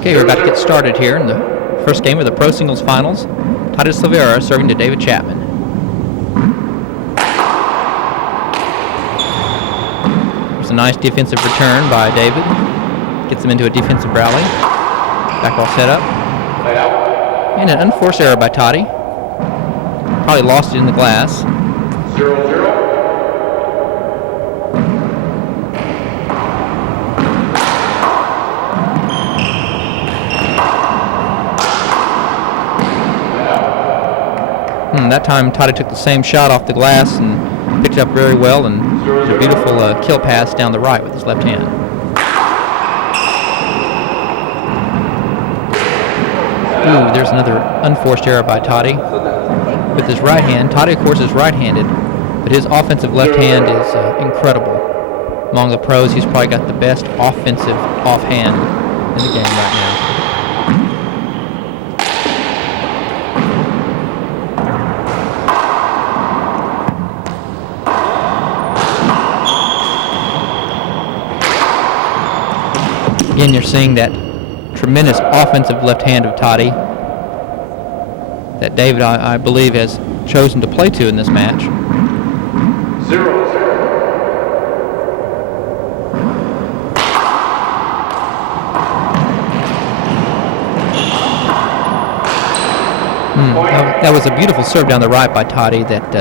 Okay, we're about to get started here in the first game of the Pro Singles Finals. Silveyra serving to David Chapman. There's a nice defensive return by David. Gets him into a defensive rally. Back ball set up. And an unforced error by Toddy. Probably lost it in the glass. 0-0. That time Toddy took the same shot off the glass and picked it up very well and did a beautiful kill pass down the right with his left hand. Ooh, there's another unforced error by Toddy. With his right hand, Toddy of course is right-handed, but his offensive left hand is incredible. Among the pros, he's probably got the best offensive offhand in the game right now. Again, you're seeing that tremendous offensive left hand of Toddy that David, I believe, has chosen to play to in this match. 0-0. That was a beautiful serve down the right by Toddy that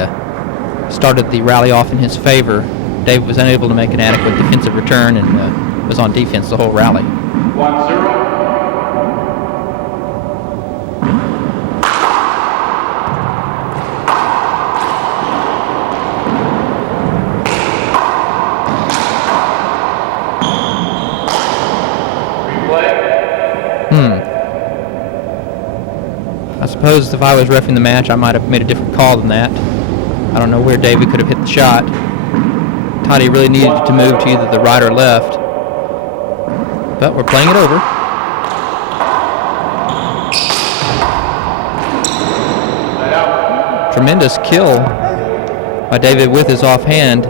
started the rally off in his favor. David was unable to make an adequate defensive return and was on defense the whole rally. 1-0. I suppose if I was reffing the match, I might have made a different call than that. I don't know where David could have hit the shot. Toddy really needed to move to either the right or left. But we're playing it over. Tremendous kill by David with his offhand.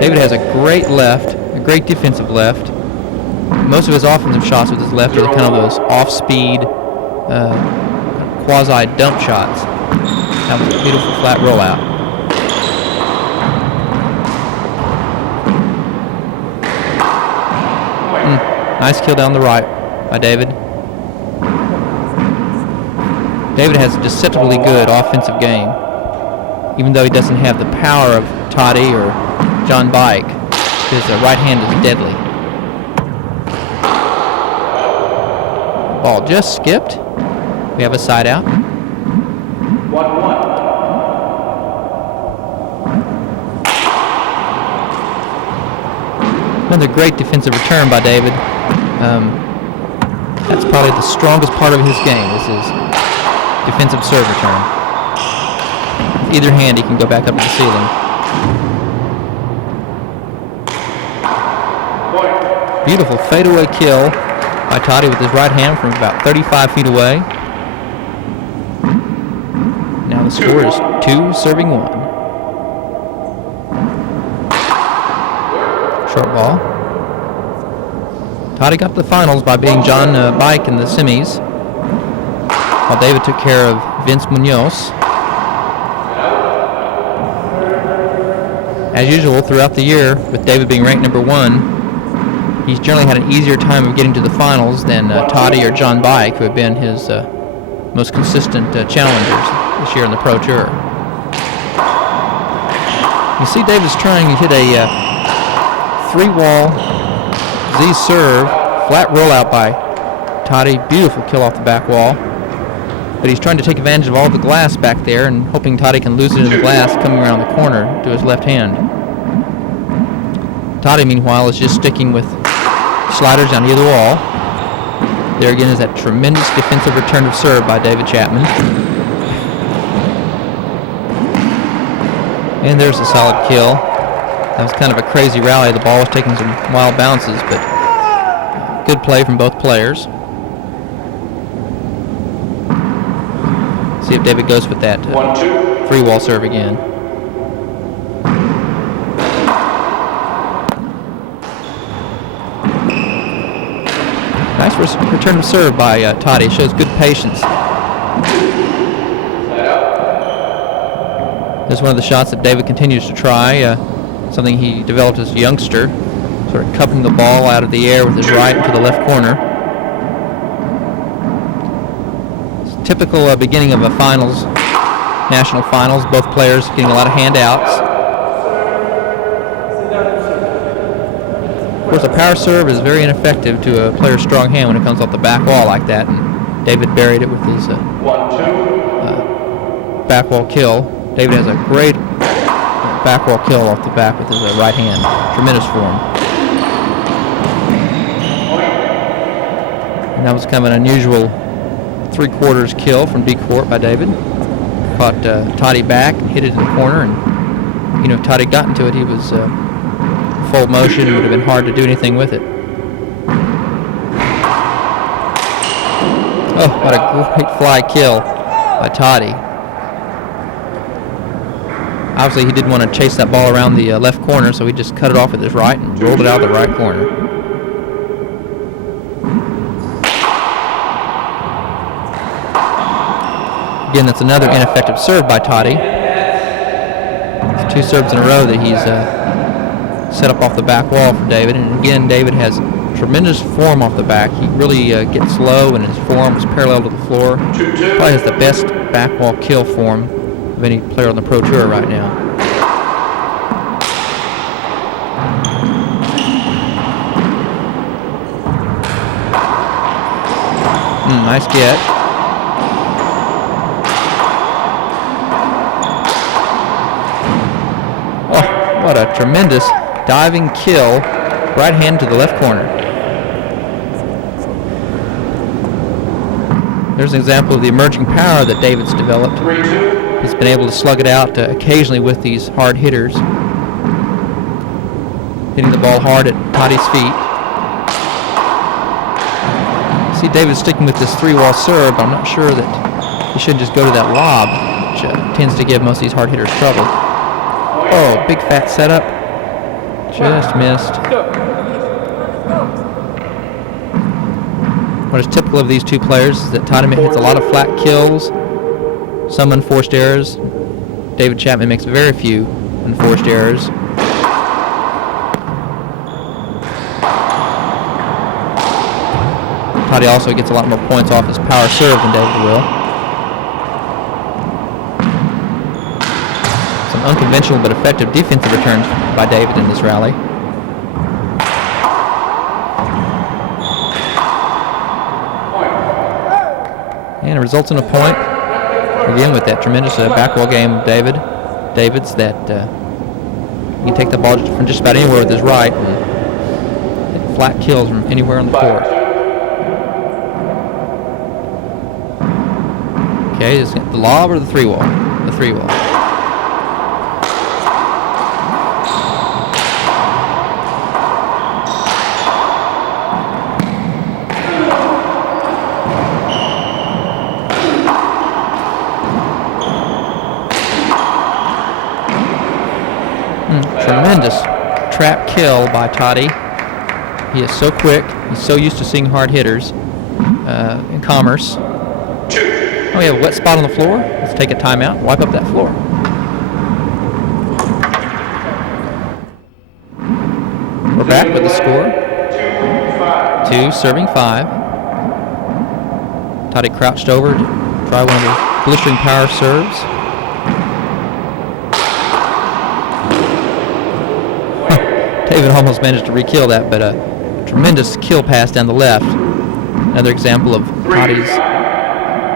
David has a great left, a great defensive left. Most of his offensive shots with his left are kind of those off-speed, quasi-dump shots. That was a beautiful flat rollout. Nice kill down the right by David. David has a deceptively good offensive game, even though he doesn't have the power of Toddy or John Bike. His right hand is deadly. Ball just skipped. We have a side out. 1-1. Another great defensive return by David. That's probably the strongest part of his game, is his defensive serve return. With either hand, he can go back up to the ceiling. Beautiful fadeaway kill by Toddy with his right hand from about 35 feet away. Now the score is 2 serving 1. Short ball. Toddy got to the finals by beating John Bike in the semis, while David took care of Vince Munoz. As usual, throughout the year, with David being ranked number 1, he's generally had an easier time of getting to the finals than Toddy or John Bike, who have been his most consistent challengers this year on the Pro Tour. You see David's trying to hit a 3-wall Z serve, flat rollout by Toddy, beautiful kill off the back wall. But he's trying to take advantage of all the glass back there and hoping Toddy can lose it in the glass coming around the corner to his left hand. Toddy, meanwhile, is just sticking with sliders on either wall. There again is that tremendous defensive return of serve by David Chapman. And there's a solid kill. That was kind of a crazy rally. The ball was taking some wild bounces, but good play from both players. See if David goes with that 3-wall serve again. Nice return of serve by Toddy. Shows good patience. This is one of the shots that David continues to try, something he developed as a youngster, sort of cupping the ball out of the air with his right into the left corner. It's a typical beginning of a finals, national finals, both players getting a lot of handouts. Of course, a power serve is very ineffective to a player's strong hand when it comes off the back wall like that, and David buried it with his back wall kill. David has a great back wall kill off the back with his right hand. Tremendous form. And that was kind of an unusual 3/4 kill from D-court by David. Caught Toddy back, hit it in the corner, and if Toddy got into it, he was full motion. It would have been hard to do anything with it. Oh, what a great fly kill by Toddy. Obviously, he didn't want to chase that ball around the left corner, so he just cut it off with his right and rolled it out of the right corner. Again, that's another ineffective serve by Toddy. It's 2 serves in a row that he's set up off the back wall for David. And again, David has tremendous form off the back. He really gets low, and his form is parallel to the floor. Probably has the best back wall kill form of any player on the Pro Tour right now. Nice get. Oh, what a tremendous diving kill. Right hand to the left corner. There's an example of the emerging power that David's developed. He's been able to slug it out occasionally with these hard hitters. Hitting the ball hard at Toddy's feet. See David sticking with this 3-wall serve, but I'm not sure that he should just go to that lob, which tends to give most of these hard hitters trouble. Oh, big fat setup. Just missed. What is typical of these two players is that Toddy hits a lot of flat kills, some unforced errors. David Chapman makes very few unforced errors. Toddy also gets a lot more points off his power serve than David will. Some unconventional but effective defensive returns by David in this rally. And it results in a point, again with that tremendous backwall game of David's that he can take the ball from just about anywhere with his right and hit flat kills from anywhere on the court. Okay, is it the lob or the 3-wall? The 3-wall. Tremendous trap kill by Toddy. He is so quick. He's so used to seeing hard hitters in Commerce. Oh, we have a wet spot on the floor. Let's take a timeout and wipe up that floor. We're back with the score. 2 serving 5. Toddy crouched over to try one of the blistering power serves. David almost managed to re-kill that, but a tremendous kill pass down the left. Another example of Toddy's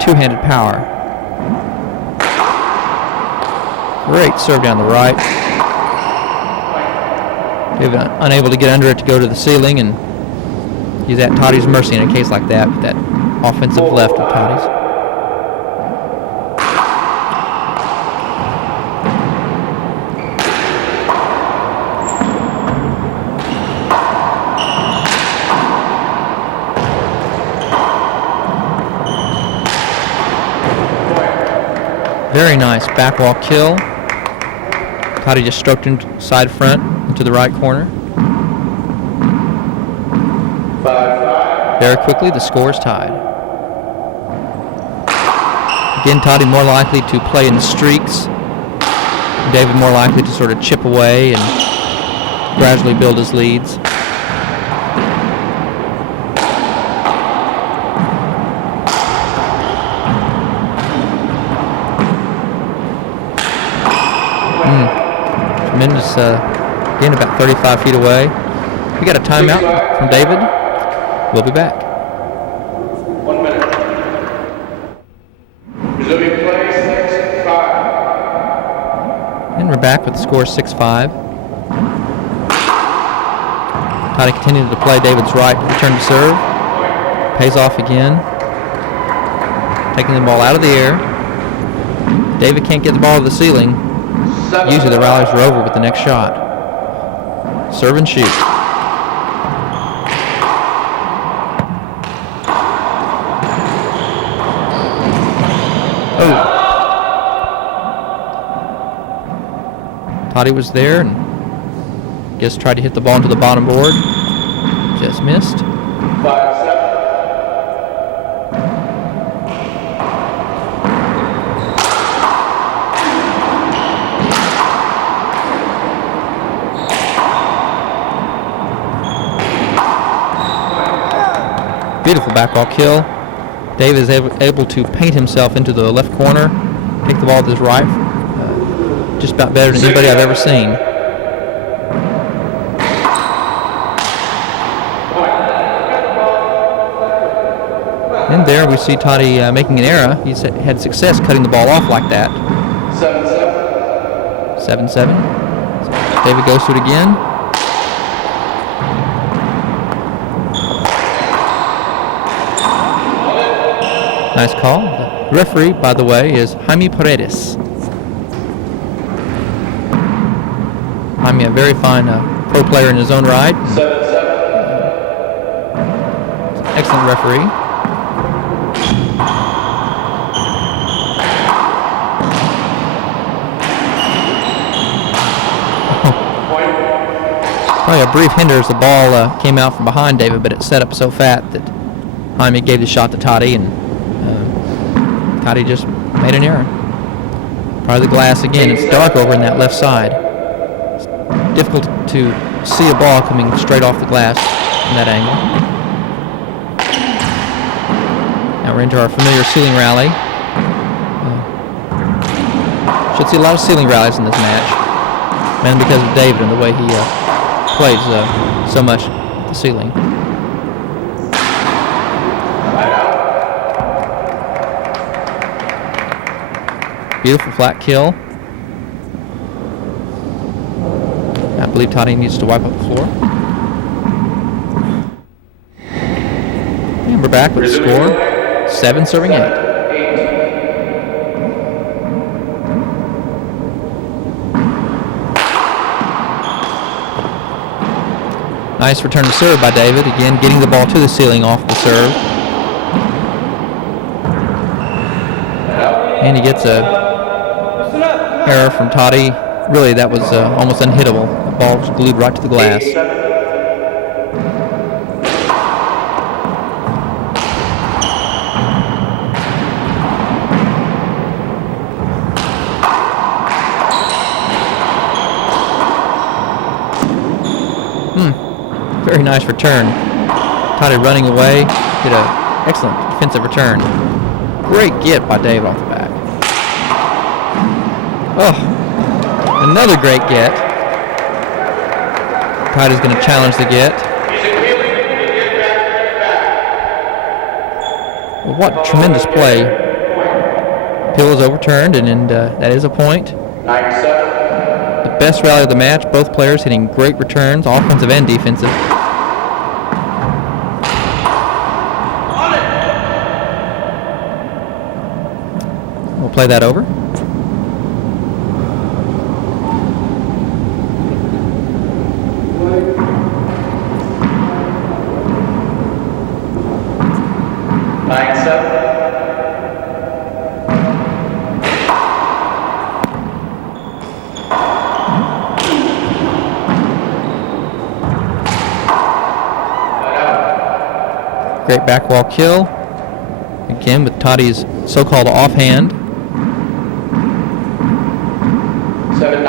two-handed power. Great serve down the right. David unable to get under it to go to the ceiling, and he's at Toddy's mercy in a case like that with that offensive left of Toddy's. Very nice back wall kill. Toddy just stroked him side front into the right corner. 5-5. Very quickly, the score is tied. Again, Toddy more likely to play in streaks. David more likely to sort of chip away and gradually build his leads. Tremendous, again, about 35 feet away. We got a timeout from David. We'll be back. 1 minute. Resuming play 6-5. And we're back with the score 6-5. Toddy continued to play David's right return to serve. Pays off again. Taking the ball out of the air. David can't get the ball to the ceiling. Usually the rallies are over with the next shot. Serve and shoot. Oh. Toddy was there and just tried to hit the ball into the bottom board. Just missed. 5-7. Beautiful back ball kill. David is able to paint himself into the left corner, take the ball with his right, just about better than anybody I've ever seen. And there we see Toddy making an error. He's had success cutting the ball off like that. 7-7. 7-7. David goes to it again. Nice call. The referee, by the way, is Jaime Paredes. Jaime, a very fine pro player in his own right. 7-7. Excellent referee. Probably a brief hinder as the ball came out from behind David, but it set up so fat that Jaime gave the shot to Toddy, and Toddy just made an error. Part of the glass again. It's dark over in that left side. It's difficult to see a ball coming straight off the glass from that angle. Now we're into our familiar ceiling rally. Should see a lot of ceiling rallies in this match, mainly because of David and the way he plays so much at the ceiling. Beautiful flat kill. I believe Toddy needs to wipe up the floor. And we're back with the score 7-8. Nice return to serve by David. Again, getting the ball to the ceiling off the serve. And he gets a error from Toddy. Really, that was almost unhittable. The ball was glued right to the glass. Very nice return. Toddy running away. Did an excellent defensive return. Great get by David off the back. Oh, another great get. Toddy's going to challenge the get. Well, what tremendous play. Pill is overturned, and that is a point. 9-7. The best rally of the match. Both players hitting great returns, offensive and defensive. We'll play that over. Great back wall kill. Again with Toddy's so-called offhand. 7-9.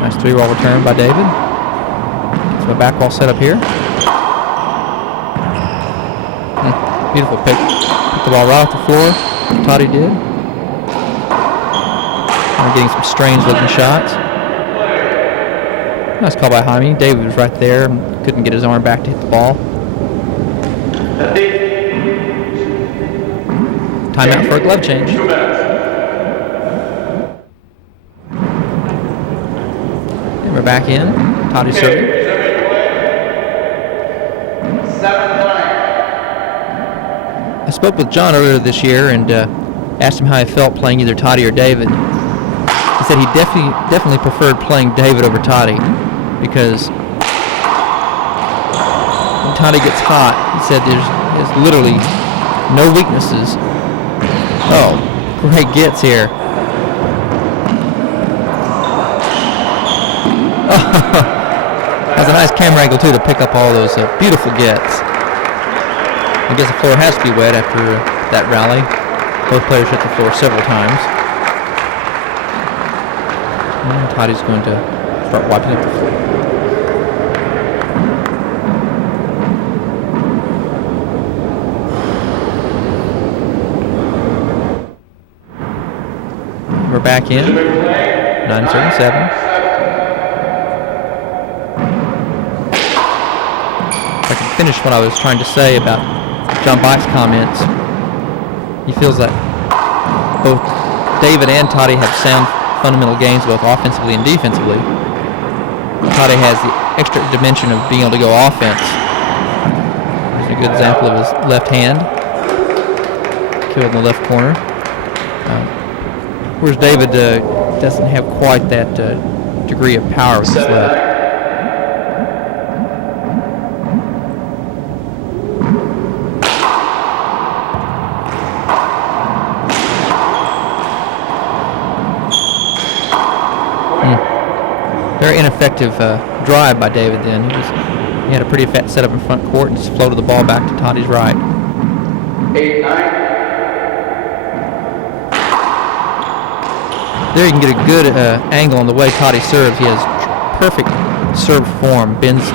Nice 3-wall return by David. So a back wall set up here. Beautiful pick. Picked the ball right off the floor. Toddy did. We're getting some strange looking shots. Nice call by Jaime. David was right there. Couldn't get his arm back to hit the ball. Timeout for a glove change. 2 minutes. And we're back in. Toddy serving. 7-9. I spoke with John earlier this year and asked him how he felt playing either Toddy or David. He said he definitely preferred playing David over Toddy because when Toddy gets hot, he said there's literally no weaknesses. Oh, great gets here. Has a nice camera angle too to pick up all those beautiful gets. I guess the floor has to be wet after that rally. Both players hit the floor several times. And Toddy's going to start wiping up the floor. We're back in. 9:37. If I can finish what I was trying to say about John Bike's comments. He feels that both David and Toddy have sound fundamental games both offensively and defensively. Toddy has the extra dimension of being able to go offense. There's a good example of his left hand. Killed in the left corner. Whereas David doesn't have quite that degree of power with his left. Very ineffective drive by David then. He had a pretty fat setup in front court and just floated the ball back to Toddy's right. 8-9. There you can get a good angle on the way Toddy serves. He has perfect serve form. Bends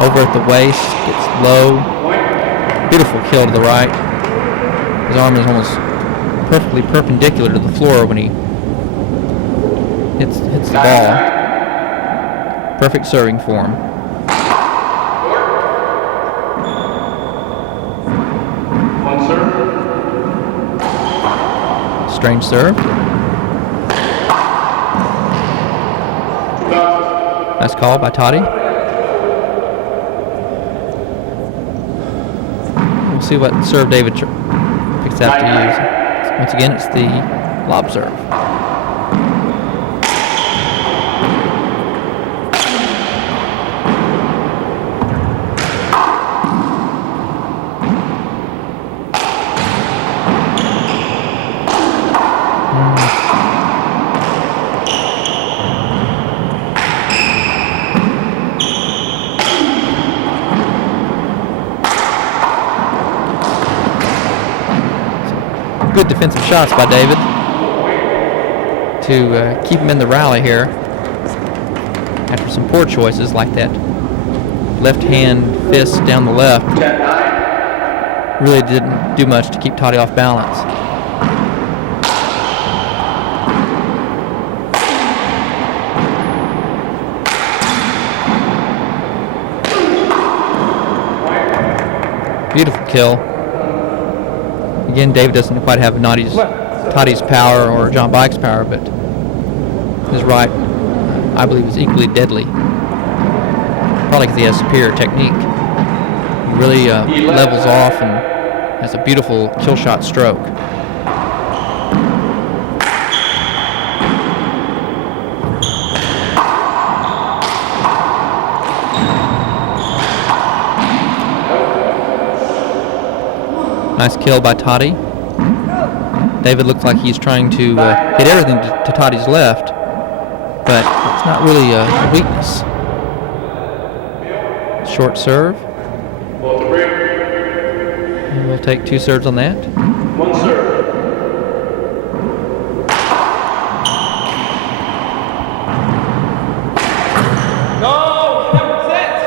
over at the waist, gets low. Beautiful kill to the right. His arm is almost perfectly perpendicular to the floor when he hits the ball. Perfect serving form. One serve. Strange serve. Nice call by Toddy. We'll see what serve David picks out to use. Once again, it's the lob serve. Good defensive shots by David to keep him in the rally here after some poor choices like that left hand fist down the left. 10-9. Really didn't do much to keep Toddy off balance. Beautiful kill. Again, David doesn't quite have Toddy's power or John Bike's power, but his right, I believe, is equally deadly. Probably because he has superior technique. He really levels off and has a beautiful kill shot stroke. Nice kill by Toddy. David looks like he's trying to hit everything to Toddy's left, but it's not really a weakness. short serve. Ball to break. And we'll take 2 serves on that. 1 serve.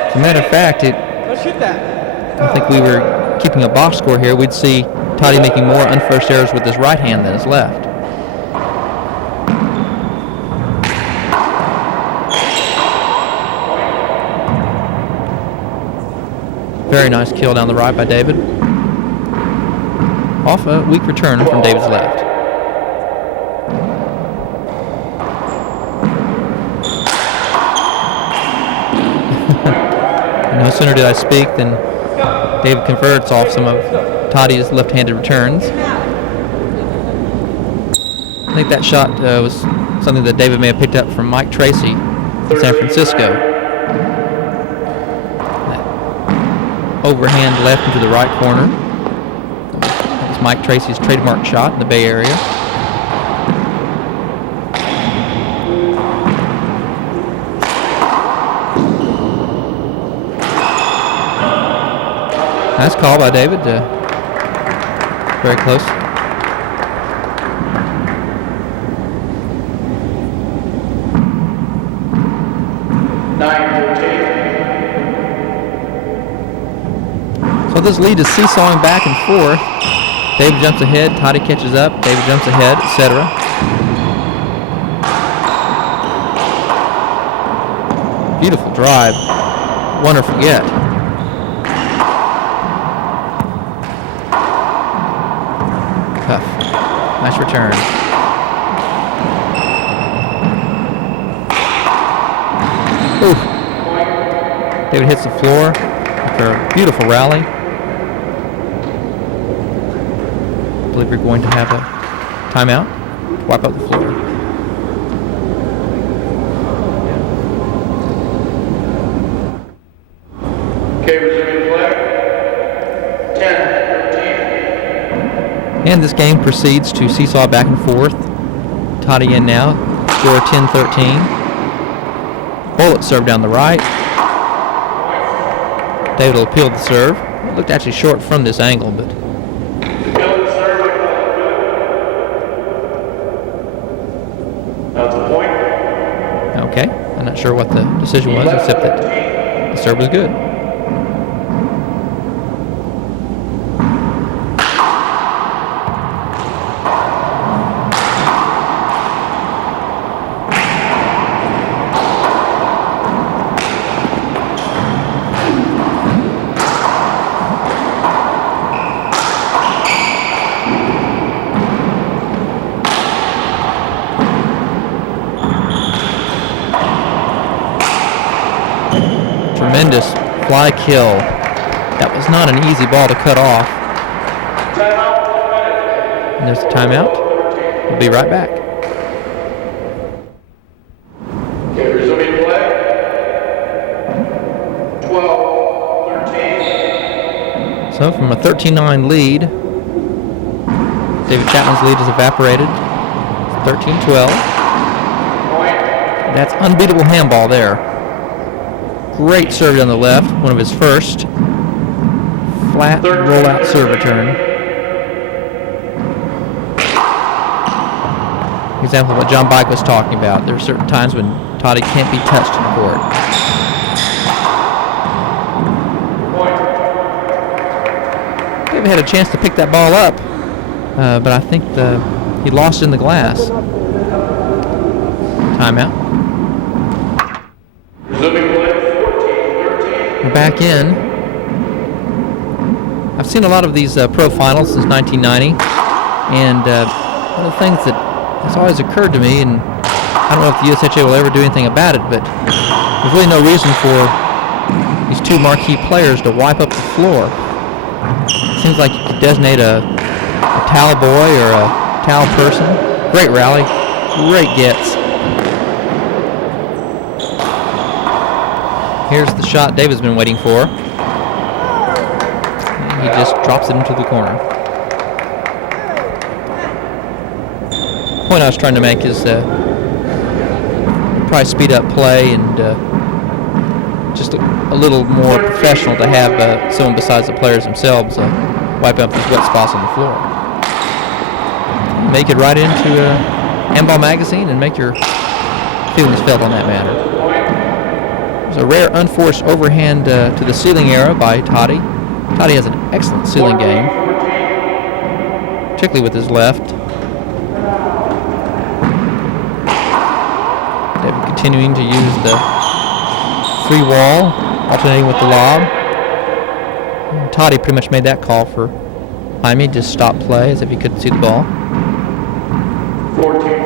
As a matter of fact, I think we were keeping a box score here. We'd see Toddy making more unforced errors with his right hand than his left. Very nice kill down the right by David. Off a weak return from David's left. No sooner did I speak than David converts off some of Toddy's left-handed returns. I think that shot was something that David may have picked up from Mike Tracy in San Francisco. That overhand left into the right corner. That was Mike Tracy's trademark shot in the Bay Area. Nice call by David. Very close. So this lead is seesawing back and forth. David jumps ahead, Toddy catches up, David jumps ahead, etc. Beautiful drive. Wonderful get. Tough. Nice return. Oof. David hits the floor after a beautiful rally. I believe we're going to have a timeout. Wipe out the floor. Okay, resuming play. 10-13. And this game proceeds to seesaw back and forth. Toddy in now. Score 10-13. Bullet serve down the right. David will appeal the serve. It looked actually short from this angle, but That's a point. okay. I'm not sure what the decision was, except that the serve was good. Tremendous fly kill. That was not an easy ball to cut off. And there's the timeout. We'll be right back. Okay, resuming play. 12-13. So from a 13-9 lead, David Chapman's lead is evaporated. 13-12. That's unbeatable handball there. Great serve down the left, one of his first. Flat rollout serve return. Example of what John Bike was talking about. There are certain times when Toddy can't be touched in the court. David had a chance to pick that ball up, but I think he lost it in the glass. Timeout. Resuming play. 14-13. We're back in. I've seen a lot of these pro finals since 1990, and one of the things that has always occurred to me, and I don't know if the USHA will ever do anything about it, but there's really no reason for these two marquee players to wipe up the floor. It seems like you could designate a towel boy or a towel person. Great rally, great gets. Here's the shot David's been waiting for. And he just drops it into the corner. The point I was trying to make is probably speed up play and just a little more professional to have someone besides the players themselves wipe up these wet spots on the floor. Make it right into Handball magazine and make your feelings felt on that matter. There's a rare unforced overhand to the ceiling era by Toddy. Toddy has an excellent ceiling game, particularly with his left. David continuing to use the free wall, alternating with the lob. And Toddy pretty much made that call for Jaime, just stop play as if he couldn't see the ball. 14.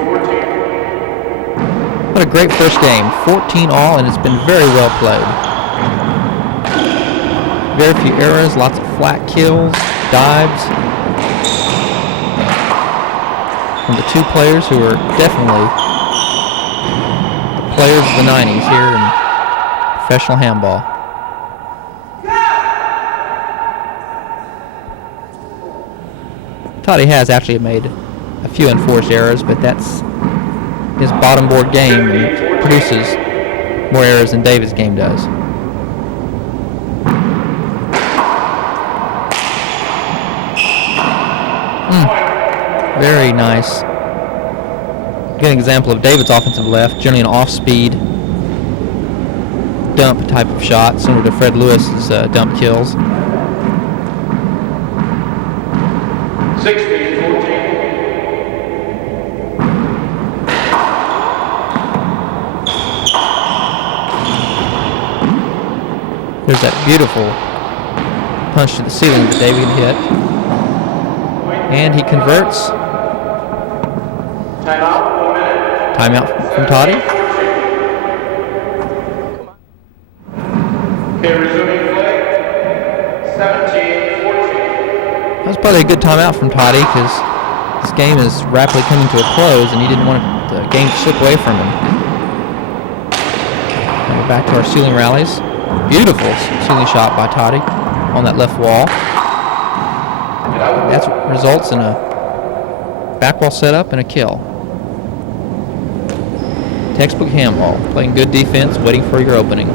What a great first game. 14 all, and it's been very well played. Very few errors, lots of flat kills, dives. From the two players who are definitely the players of the 90s here in professional handball. Toddy has actually made a few enforced errors, but that's his bottom board game, and it produces more errors than David's game does. Very nice. Good example of David's offensive left, generally an off-speed dump type of shot, similar to Fred Lewis's dump kills. 16. There's that beautiful punch to the ceiling that David hit. And he converts. Timeout, 1 minute. Timeout from Toddy. Okay, resuming play. 17-14. That was probably a good timeout from Toddy because this game is rapidly coming to a close and he didn't want the game to slip away from him. Now we're back to our ceiling rallies. Beautiful ceiling shot by Toddy on that left wall. That results in a back wall setup and a kill. Textbook handball, playing good defense, waiting for your opening.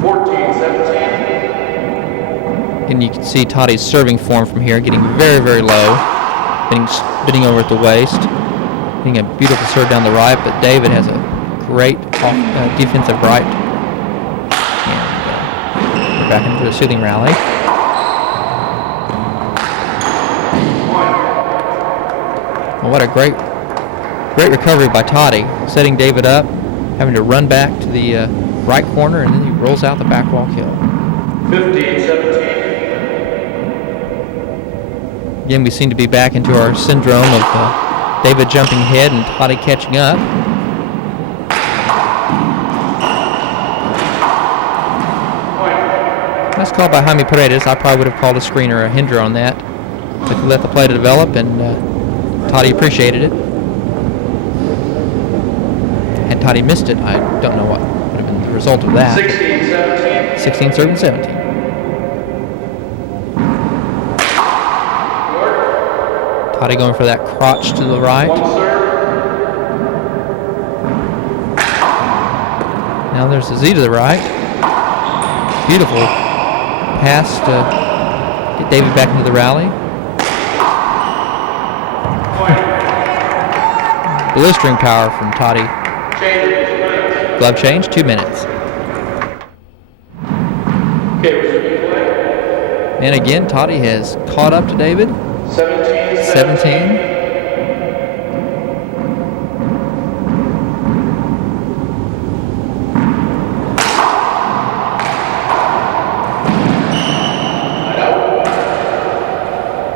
14-17. And you can see Toddy's serving form from here, getting very, very low, spinning over at the waist, getting a beautiful serve down the right, but David has a great defensive right. And we're back into the ceiling rally. Well, what a great recovery by Toddy, setting David up, having to run back to the right corner, and then he rolls out the back wall kill. 15-17. Again, we seem to be back into our syndrome of David jumping ahead and Toddy catching up. Nice call by Jaime Paredes. I probably would have called a screen or a hinder on that. But let the play to develop, and Toddy appreciated it. Had Toddy missed it, I don't know what would have been the result of that. 16-17. 16-17. Toddy going for that crotch to the right. One serve. Now there's a Z to the right. Beautiful pass to get David back into the rally. Blistering power from Toddy. Glove change, 2 minutes. Okay, resuming play. And again, Toddy has caught up to David. 17.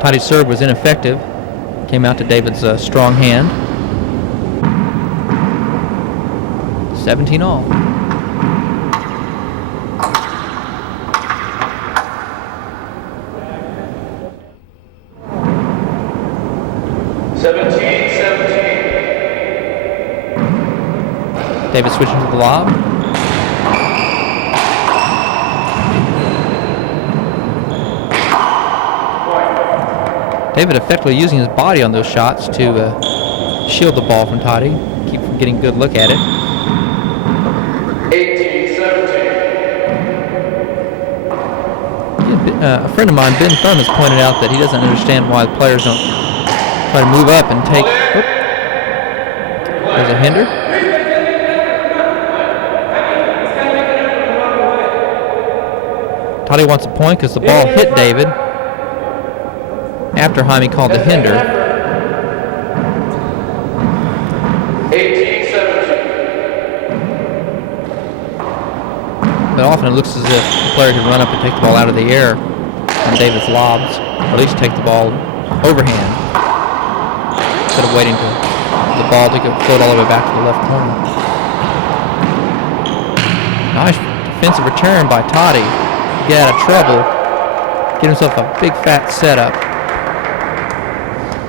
Toddy's serve was ineffective. Came out to David's strong hand. 17 all. David switching to the lob. David effectively using his body on those shots to shield the ball from Toddy, keep from getting a good look at it. 18-17. A friend of mine, Ben Thumb, has pointed out that he doesn't understand why the players don't try to move up and take. Oop, there's a hinder. Toddy wants a point because the ball hit David after Jaime called the hinder. 18-17. But often it looks as if the player could run up and take the ball out of the air from David's lobs, or at least take the ball overhand instead of waiting for the ball to float all the way back to the left corner. Nice defensive return by Toddy. Get out of trouble. Get himself a big fat setup.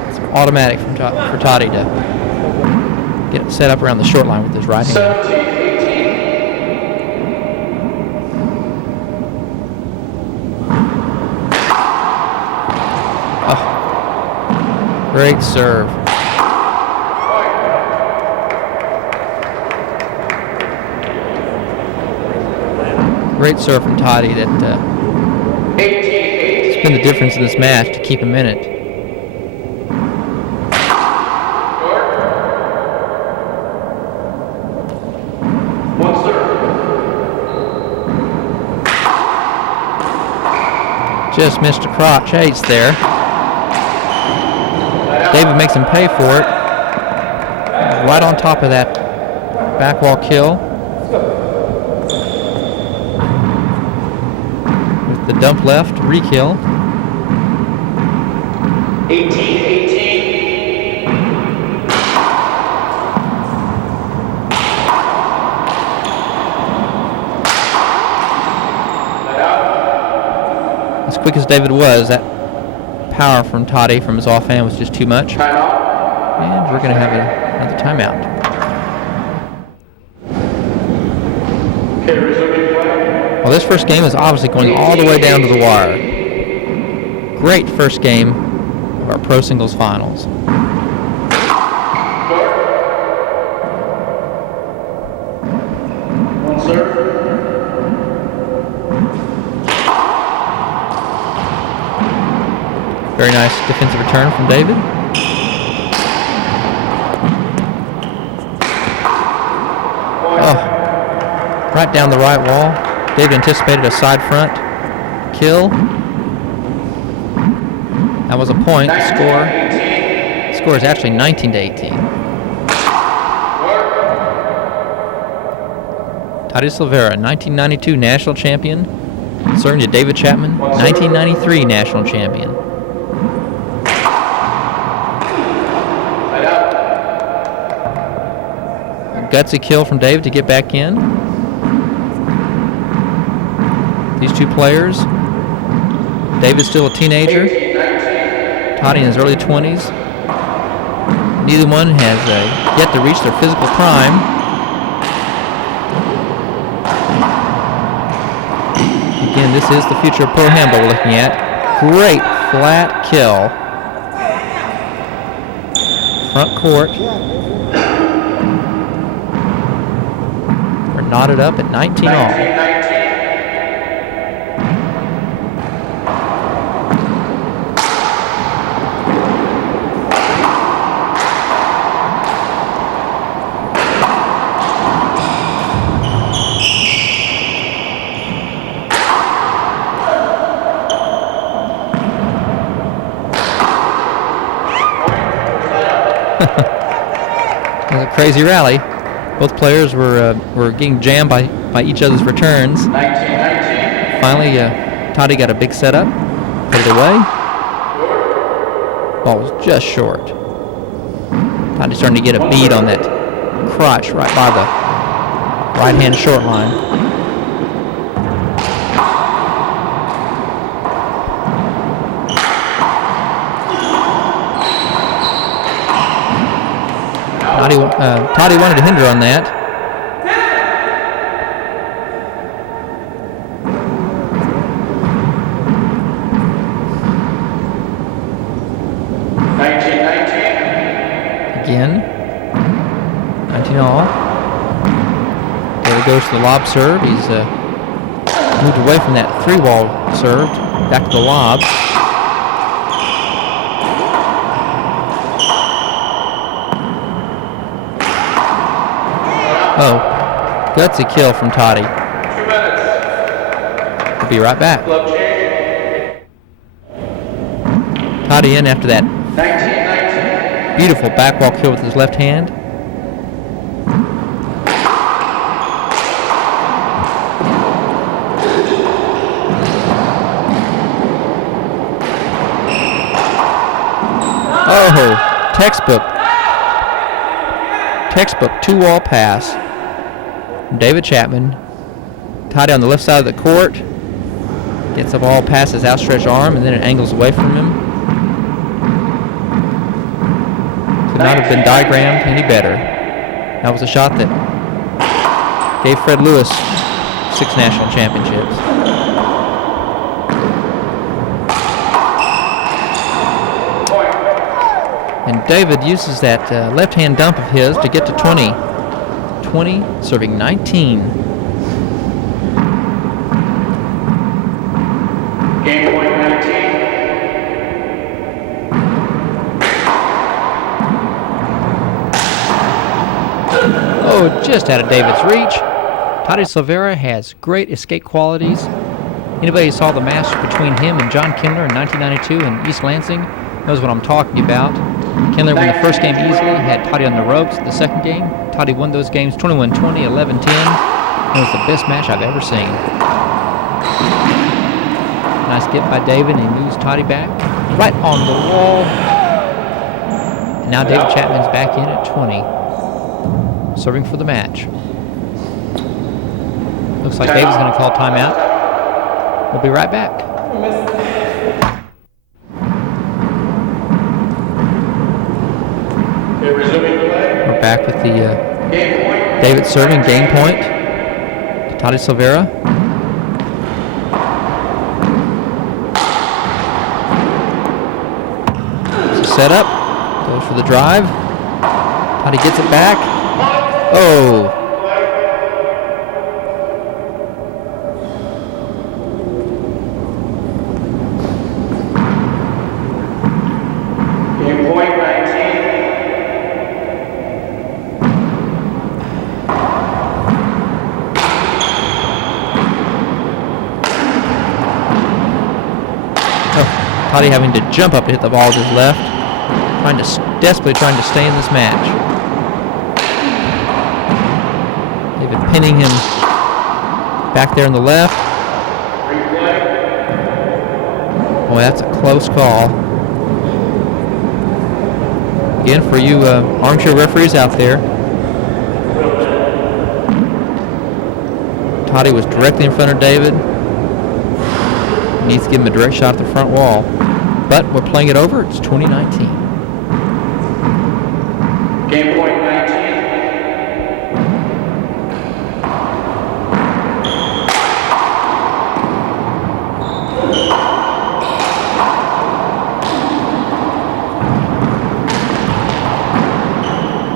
It's automatic for Toddy to get it set up around the short line with his right hand. 17-18. Great serve. Great serve from Toddy that it's been the difference in this match to keep him in it. Just missed a crotch ace there. David makes him pay for it. Right on top of that back wall kill. With the dump left, re-kill. 18-18. As quick as David was, that power from Toddy from his offhand was just too much. Timeout. And we're going to have another timeout. Okay, resuming play. Well, this first game is obviously going all the way down to the wire. Great first game of our Pro Singles Finals. One serve. Very nice defensive return from David. Oh, right down the right wall. David anticipated a side front kill. That was a point. The score is actually 19-18. Toddy Silveyra, 1992 national champion, serving to David Chapman, 1993 national champion. A gutsy kill from David to get back in. These two players, David's still a teenager, Toddy in his early 20s. Neither one has yet to reach their physical prime. Again, this is the future of pro handball we're looking at. Great flat kill. Front court. We're knotted up at 19 all. 19-19. It was a crazy rally. Both players were getting jammed by each other's returns. 19-19. Finally, Toddy got a big setup, put it away. Ball was just short. Toddy's starting to get a bead on that crotch right by the right-hand short line. Toddy wanted to hinder on that. Again, 19 all. David goes to the lob serve. He's moved away from that 3-wall serve, back to the lob. Oh, gutsy kill from Toddy. 2 minutes. We'll be right back. Club change. Toddy in after that 19-19. beautiful back wall kill with his left hand. Oh, textbook 2-wall pass. David Chapman. Toddy on the left side of the court. Gets the ball past his outstretched arm, and then it angles away from him. Could not have been diagrammed any better. That was a shot that gave Fred Lewis 6 national championships. And David uses that left-hand dump of his to get to 20. 20, serving 19. Game point 19. Oh, just out of David's reach. Toddy Silveyra has great escape qualities. Anybody who saw the match between him and John Kindler in 1992 in East Lansing knows what I'm talking about. Kindler won the first game easily, had Toddy on the ropes. The second game, Toddy won those games 21-20, 11-10. It was the best match I've ever seen. Nice get by David, and he moves Toddy back right on the wall. And now David Chapman's back in at 20, serving for the match. Looks like David's going to call timeout. We'll be right back. We're back with the David serving game point to Toddy Silveyra. Set up, goes for the drive. Toddy gets it back. Oh. Game point 19. Toddy having to jump up to hit the ball with his left. Desperately trying to stay in this match. David pinning him back there on the left. Boy, that's a close call. Again, for you armchair referees out there, Toddy was directly in front of David. Needs to give him a direct shot at the front wall. But we're playing it over. It's 2019. Game point 19.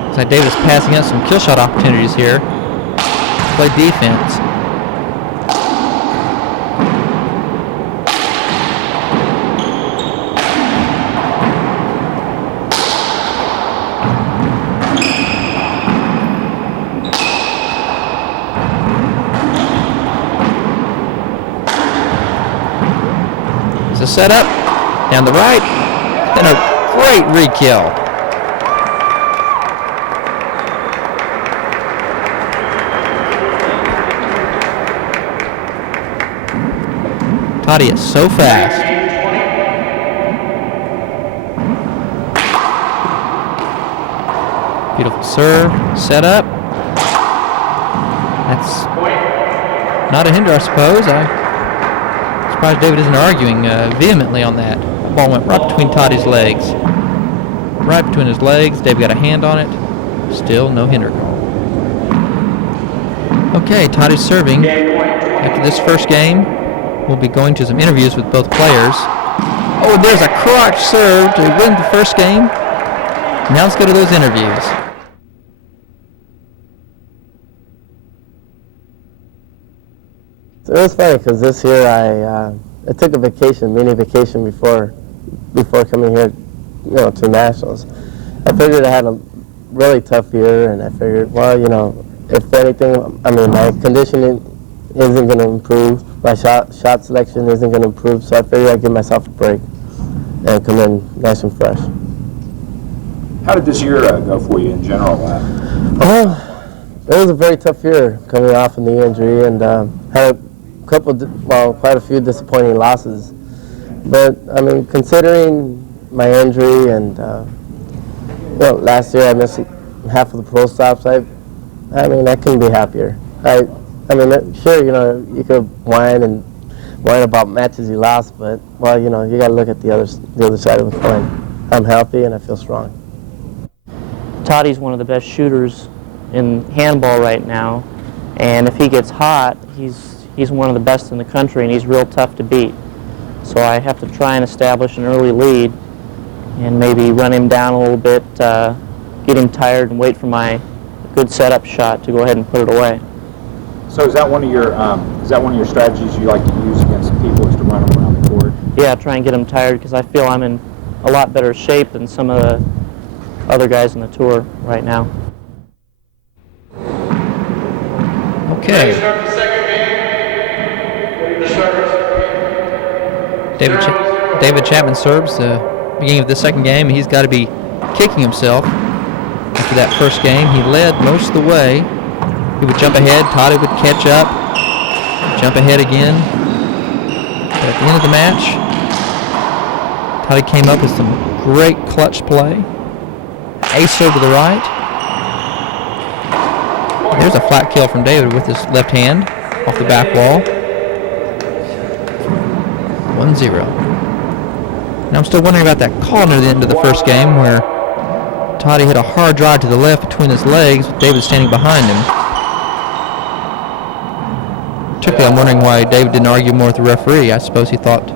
Looks like David's passing out some kill shot opportunities here. Play defense. The setup down the right, and a great re-kill. Toddy is so fast. Beautiful serve, setup. That's not a hinder, I suppose. Surprised David isn't arguing vehemently on that. That ball went right between Toddy's legs. Right between his legs. David got a hand on it. Still no hinder call. Okay, Toddy's serving. After this first game, we'll be going to some interviews with both players. Oh, there's a crotch serve to win the first game. Now let's go to those interviews. So it was funny because this year I took a vacation, mini vacation before coming here, to nationals. I figured I had a really tough year, and I figured, well, if anything, I mean, my conditioning isn't going to improve, my shot selection isn't going to improve, so I figured I'd give myself a break and come in nice and fresh. How did this year go for you in general? It was a very tough year coming off of the injury, and had quite a few disappointing losses. But I mean, considering my injury and last year I missed half of the pro stops, I mean, I couldn't be happier. I mean, sure, you could whine about matches you lost, but well, you got to look at the other side of the coin. I'm healthy and I feel strong. Toddy's one of the best shooters in handball right now, and if he gets hot, he's one of the best in the country, and he's real tough to beat. So I have to try and establish an early lead and maybe run him down a little bit, get him tired, and wait for my good setup shot to go ahead and put it away. So is that one of your strategies you like to use against people, is to run them around the court? Yeah, try and get him tired, because I feel I'm in a lot better shape than some of the other guys on the tour right now. Okay. Start the second game. The starters. David Chapman serves the beginning of the second game. He's got to be kicking himself after that first game. He led most of the way. He would jump ahead. Toddy would catch up, jump ahead again. But at the end of the match, Toddy came up with some great clutch play. Ace serve to the right. There's a flat kill from David with his left hand off the back wall. 1-0. Now I'm still wondering about that call near the end of the first game where Toddy hit a hard drive to the left between his legs with David standing behind him. Particularly, I'm wondering why David didn't argue more with the referee. I suppose he thought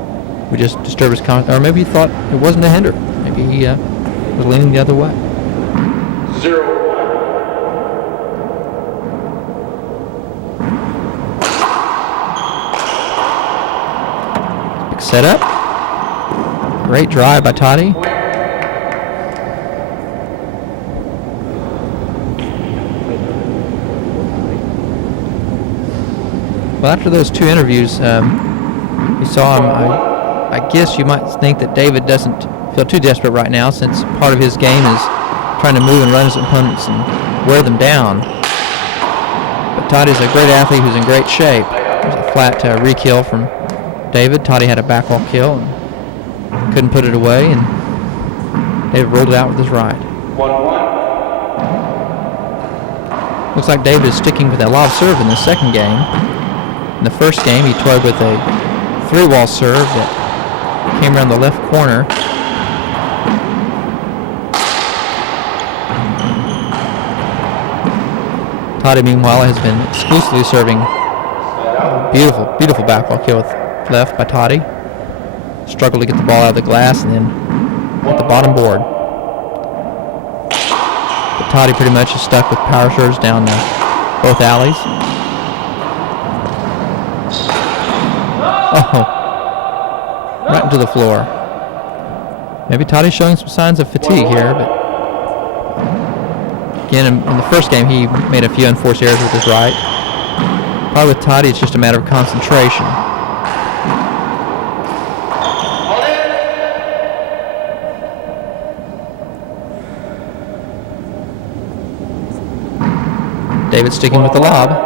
we just disturbed his or maybe he thought it wasn't a hinder. Maybe he was leaning the other way. 0-1. Big setup. Great drive by Toddy. Well, after those two interviews, you saw him. I guess you might think that David doesn't feel too desperate right now, since part of his game is trying to move and run his opponents and wear them down. But Toddy's a great athlete who's in great shape. There's a flat re-kill from David. Toddy had a backwall kill and couldn't put it away, and David rolled it out with his right. 1-1. Looks like David is sticking with that lob serve in the second game. In the first game, he toyed with a three-wall serve that came around the left corner. Toddy, meanwhile, has been exclusively serving a beautiful backwall kill with left by Toddy. Struggled to get the ball out of the glass and then at the bottom board. But Toddy pretty much is stuck with power serves down both alleys. Oh, right into the floor. Maybe Toddy's showing some signs of fatigue here, but again, in the first game, he made a few unforced errors with his right. Probably with Toddy, it's just a matter of concentration. David sticking with the lob.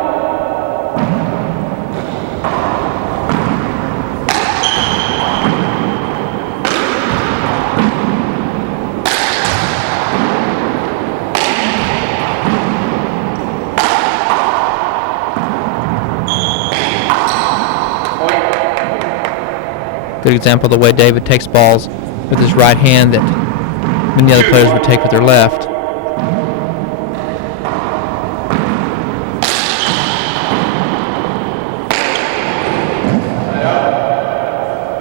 Good example of the way David takes balls with his right hand that many other players would take with their left.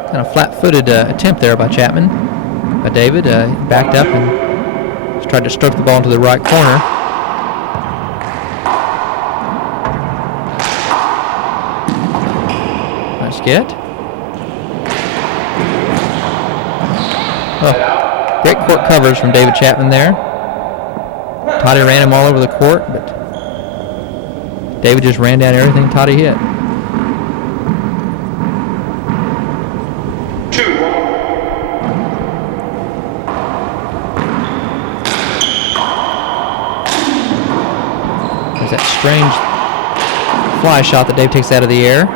Kind of flat-footed attempt there by Chapman. By David, backed up and just tried to stroke the ball into the right corner. skit. Oh, great court coverage from David Chapman there. Toddy ran him all over the court, but David just ran down everything Toddy hit. 2-1. There's that strange fly shot that Dave takes out of the air.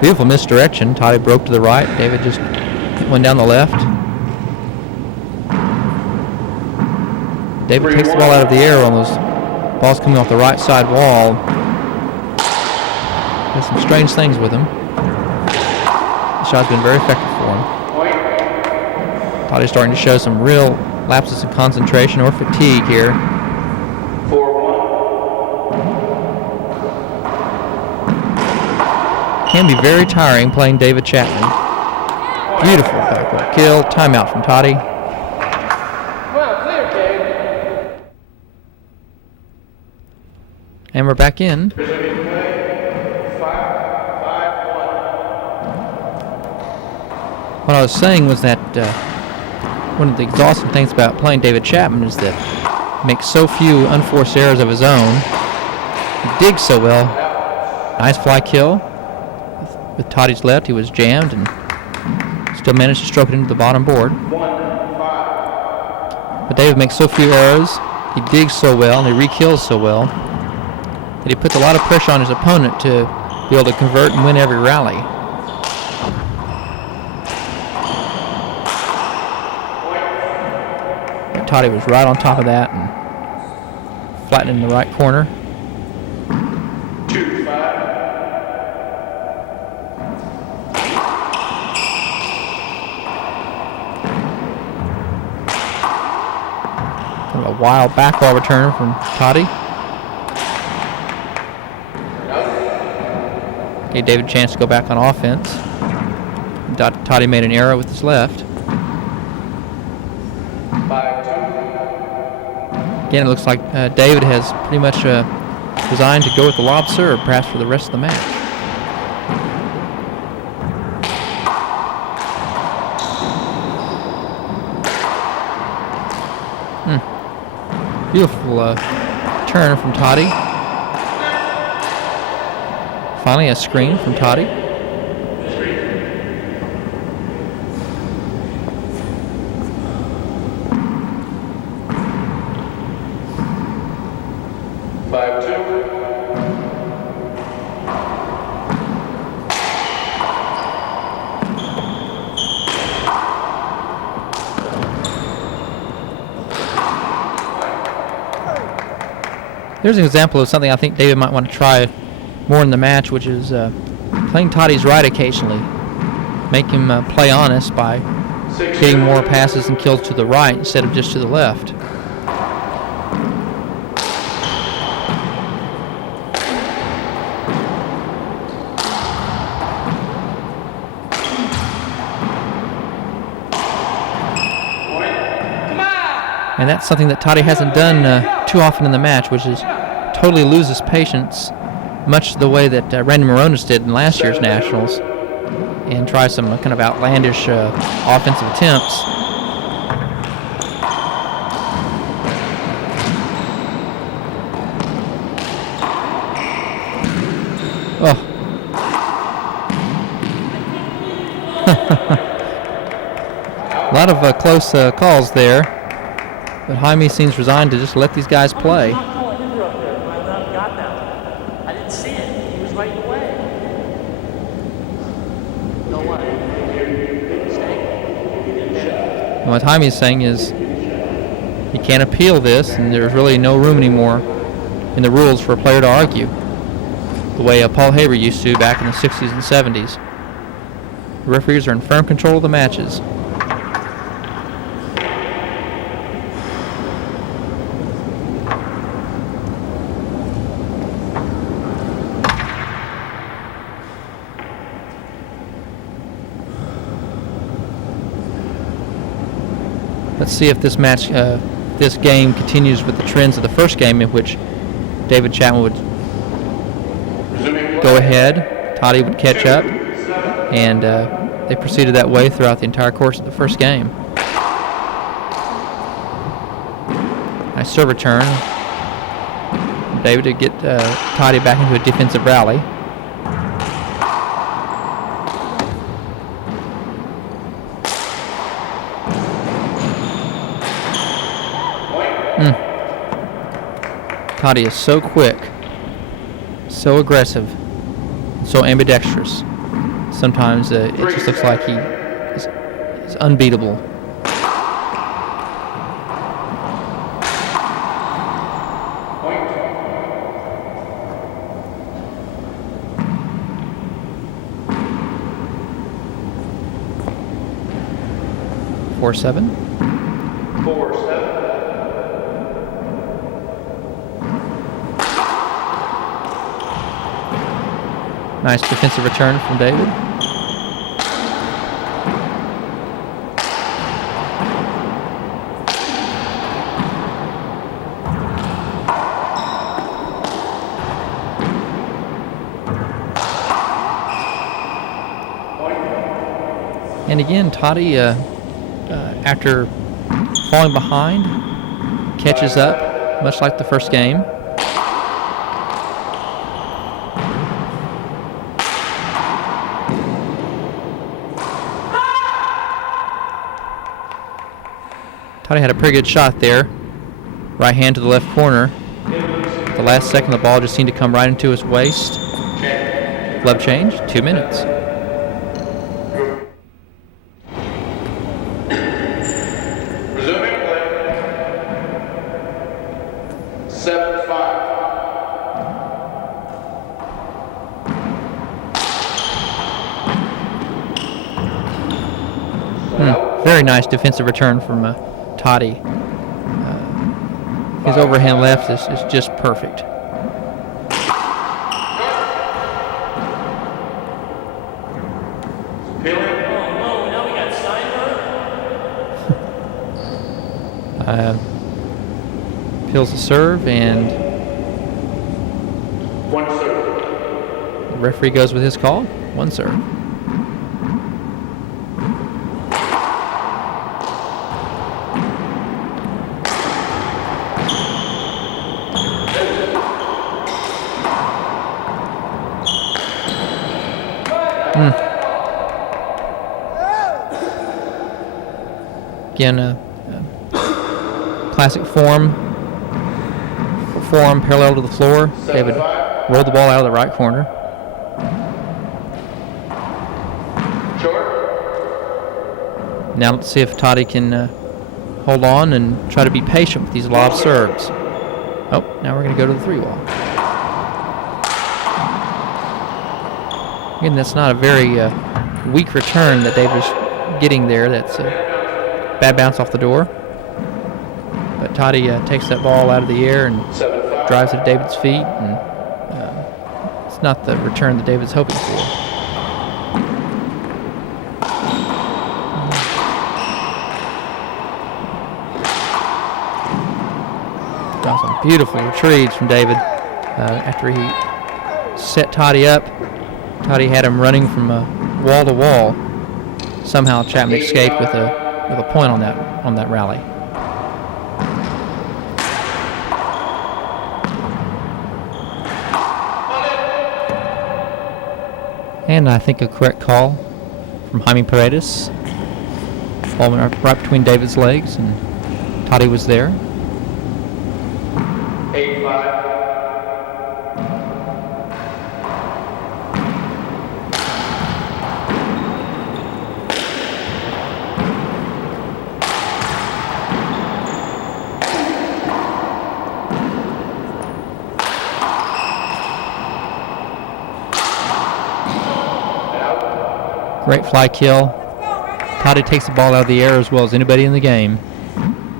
Beautiful misdirection. Toddy broke to the right. David just went down the left. David takes the ball out of the air on those balls coming off the right side wall. Does some strange things with him. The shot's been very effective for him. Toddy's starting to show some real lapses in concentration or fatigue here. 4-1. Can be very tiring playing David Chapman. Beautiful backward kill. Timeout from Toddy. Well, clear, Dave. And we're back in. 5-1. What I was saying was that one of the exhausting things about playing David Chapman is that he makes so few unforced errors of his own. He digs so well. Nice fly kill. With Toddy's left, he was jammed and still managed to stroke it into the bottom board. 1-5. But David makes so few errors, he digs so well, and he re-kills so well, that he puts a lot of pressure on his opponent to be able to convert and win every rally. But Toddy was right on top of that and flattened in the right corner. 2-5. Kind of a wild backwall return from Toddy. Gave David a chance to go back on offense. Toddy made an error with his left. 5-2. Again, it looks like David has pretty much designed to go with the lob serve, perhaps for the rest of the match. Beautiful turn from Toddy. Finally, a screen from Toddy. There's an example of something I think David might want to try more in the match, which is playing Toddy's right occasionally. Make him play honest by getting more passes and kills to the right instead of just to the left. And that's something that Toddy hasn't done too often in the match, which is totally lose his patience, much the way that Randy Moronis did in last year's Nationals, and try some kind of outlandish offensive attempts. Oh. A lot of close calls there. But Jaime seems resigned to just let these guys play. I didn't see it. He was right in the way. No what? And what Jaime is saying is he can't appeal this, and there's really no room anymore in the rules for a player to argue, the way Paul Haber used to back in the 60s and 70s. The referees are in firm control of the matches. Let's see if this match, this game continues with the trends of the first game, in which David Chapman would go ahead, Toddy would catch up, And they proceeded that way throughout the entire course of the first game. Nice serve return. David to get Toddy back into a defensive rally. Toddy is so quick, so aggressive, so ambidextrous. Sometimes it just looks like he is unbeatable. Four seven. 4-7. Nice defensive return from David. And again, Toddy, after falling behind, catches up, much like the first game. Toddy had a pretty good shot there. Right hand to the left corner. At the last second, the ball just seemed to come right into his waist. Glove change, 2 minutes. Resuming play. 7-5. Very nice defensive return from Toddy. His overhand left is just perfect. Peels the serve, and One serve. the referee goes with his call. One serve. Again, classic forearm parallel to the floor. David rolled the ball out of the right corner. Short. Now let's see if Toddy can hold on and try to be patient with these lob serves. Oh, now we're going to go to the 3-wall. Again, that's not a very weak return that David was getting there. That's a bad bounce off the door. But Toddy takes that ball out of the air and drives it to David's feet, and it's not the return that David's hoping for. Some beautiful retrieves from David after he set Toddy up. Toddy had him running from wall to wall. Somehow Chapman escaped with a point on that rally. And I think a correct call from Jaime Paredes. Ball went right between David's legs, and Toddy was there. 8-5. Great fly kill. Toddy takes the ball out of the air as well as anybody in the game. 5-8.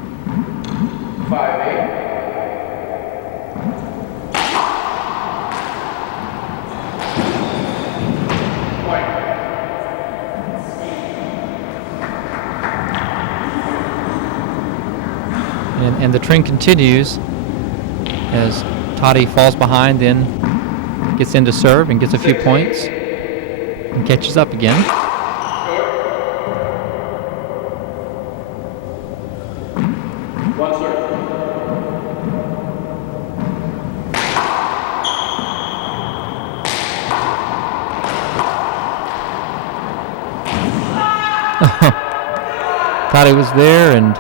And the trend continues as Toddy falls behind, then gets into serve and gets a few points. and catches up again. One serve. Thought he was there, and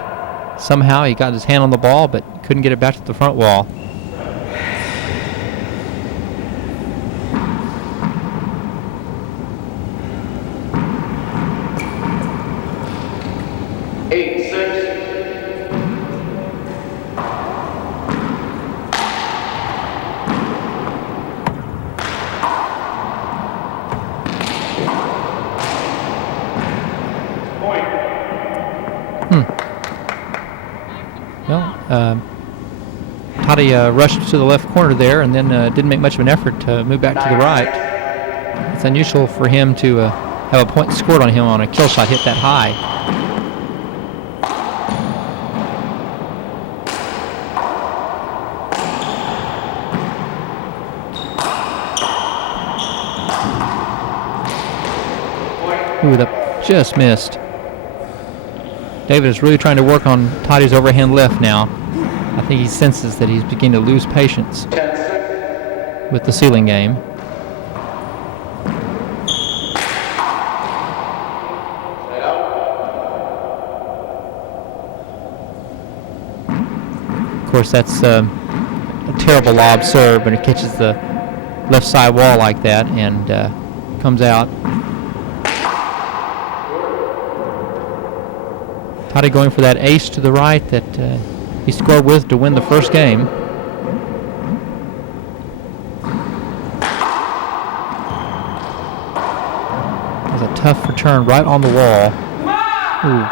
somehow he got his hand on the ball, but couldn't get it back to the front wall. Toddy rushed to the left corner there and then didn't make much of an effort to move back to the right. It's unusual for him to have a point scored on him on a kill shot hit that high. Ooh, that just missed. David is really trying to work on Toddy's overhand left now. I think he senses that he's beginning to lose patience with the ceiling game. Of course, that's a terrible lob serve, and it catches the left side wall like that and comes out. Toddy going for that ace to the right that he scored with to win the first game. It was a tough return right on the wall. Ooh.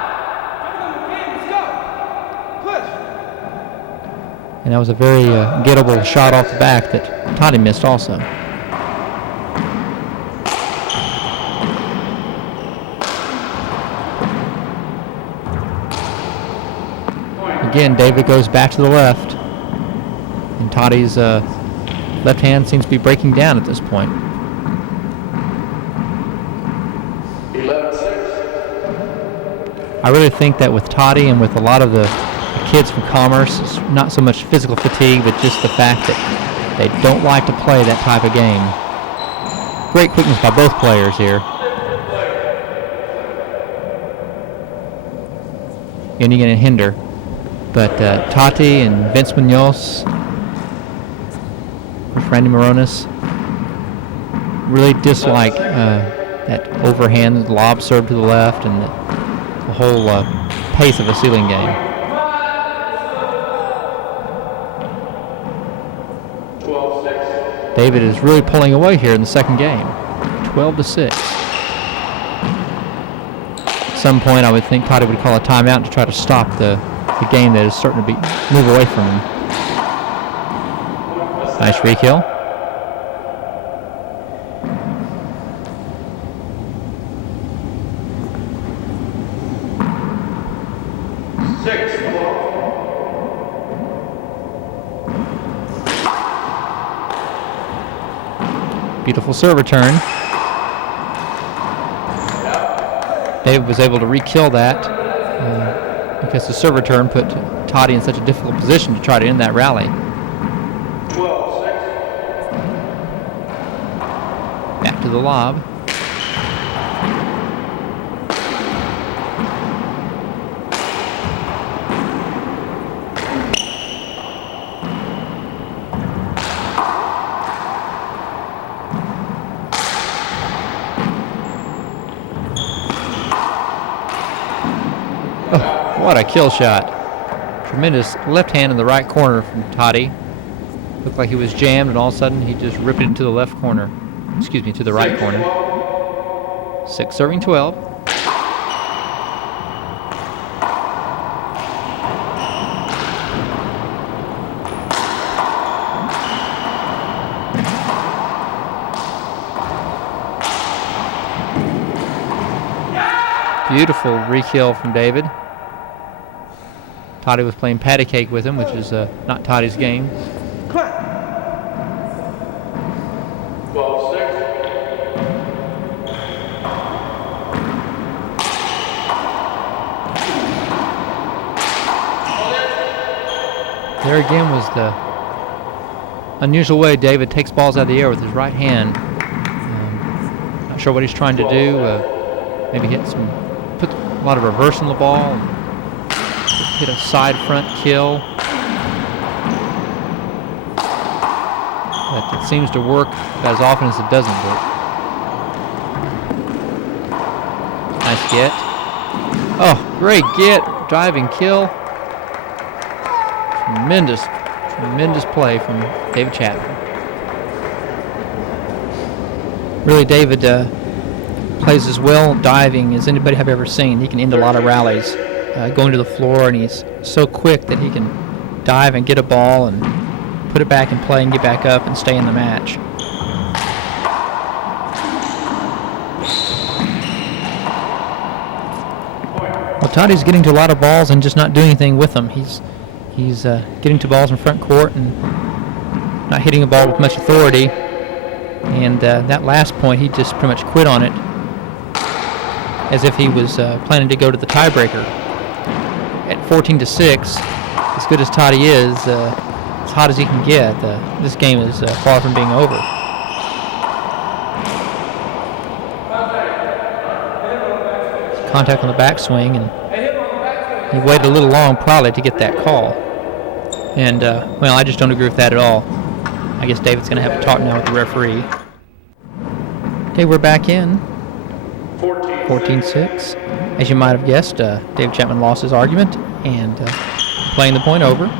And that was a very gettable shot off the back that Toddy missed also. Again, David goes back to the left, and Toddy's left hand seems to be breaking down at this point. 11-6. I really think that with Toddy and with a lot of the kids from Commerce, it's not so much physical fatigue, but just the fact that they don't like to play that type of game. Great quickness by both players here. Getting in and hinder. But Tati and Vince Munoz, of course Randy Moronis, really dislike that overhand lob serve to the left and the whole pace of a ceiling game. 12-6. David is really pulling away here in the second game, 12-6. At some point, I would think Toddy would call a timeout to try to stop the game that is starting to move away from him. Nice re-kill. Beautiful serve return. David was able to re-kill that because the serve return put Toddy in such a difficult position to try to end that rally. 12-6. Back to the lob. What a kill shot. Tremendous left hand in the right corner from Toddy. Looked like he was jammed, and all of a sudden he just ripped it into the left corner. Excuse me, to the right corner. 6 serving 12. Beautiful re-kill from David. Toddy was playing patty cake with him, which is not Toddy's game. 12-6. There again was the unusual way David takes balls out of the air with his right hand. Not sure what he's trying to do. Maybe put a lot of reverse on the ball, hit a side front kill. But it seems to work about as often as it doesn't work. Nice get. Oh, great get. Diving kill. Tremendous play from David Chapman. Really, David plays as well diving as anybody I've ever seen. He can end a lot of rallies going to the floor, and he's so quick that he can dive and get a ball and put it back in play and get back up and stay in the match. Well, Toddy's getting to a lot of balls and just not doing anything with them. He's getting to balls in front court and not hitting a ball with much authority. And that last point, he just pretty much quit on it, as if he was planning to go to the tiebreaker. At 14-6, as good as Toddy is, as hot as he can get, this game is far from being over. Contact on the backswing, and he waited a little long probably to get that call. And, well, I just don't agree with that at all. I guess David's going to have to talk now with the referee. Okay, we're back in. 14-6. As you might have guessed, David Chapman lost his argument and playing the point over.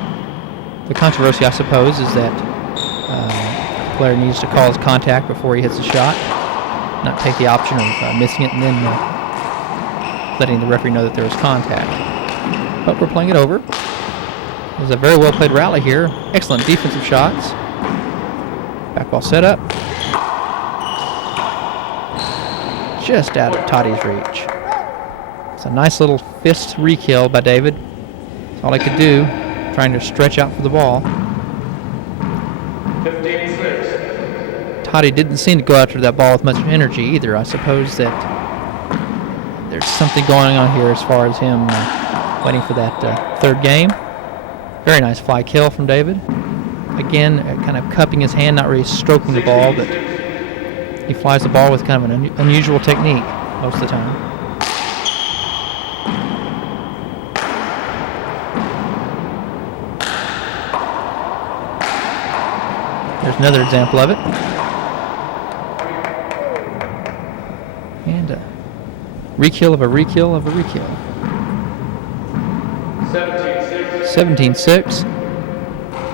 The controversy, I suppose, is that the player needs to call his contact before he hits the shot, not take the option of missing it and then letting the referee know that there was contact. But we're playing it over. It was a very well played rally here. Excellent defensive shots. Back ball set up. Just out of Toddy's reach. It's a nice little fist re-kill by David. That's all he could do, trying to stretch out for the ball. 15-6. Toddy didn't seem to go after that ball with much energy either. I suppose that there's something going on here as far as him waiting for that third game. Very nice fly kill from David. Again, kind of cupping his hand, not really stroking the ball, but he flies the ball with kind of an unusual technique most of the time. There's another example of it. And a re-kill of a re-kill of a re-kill. 17-6.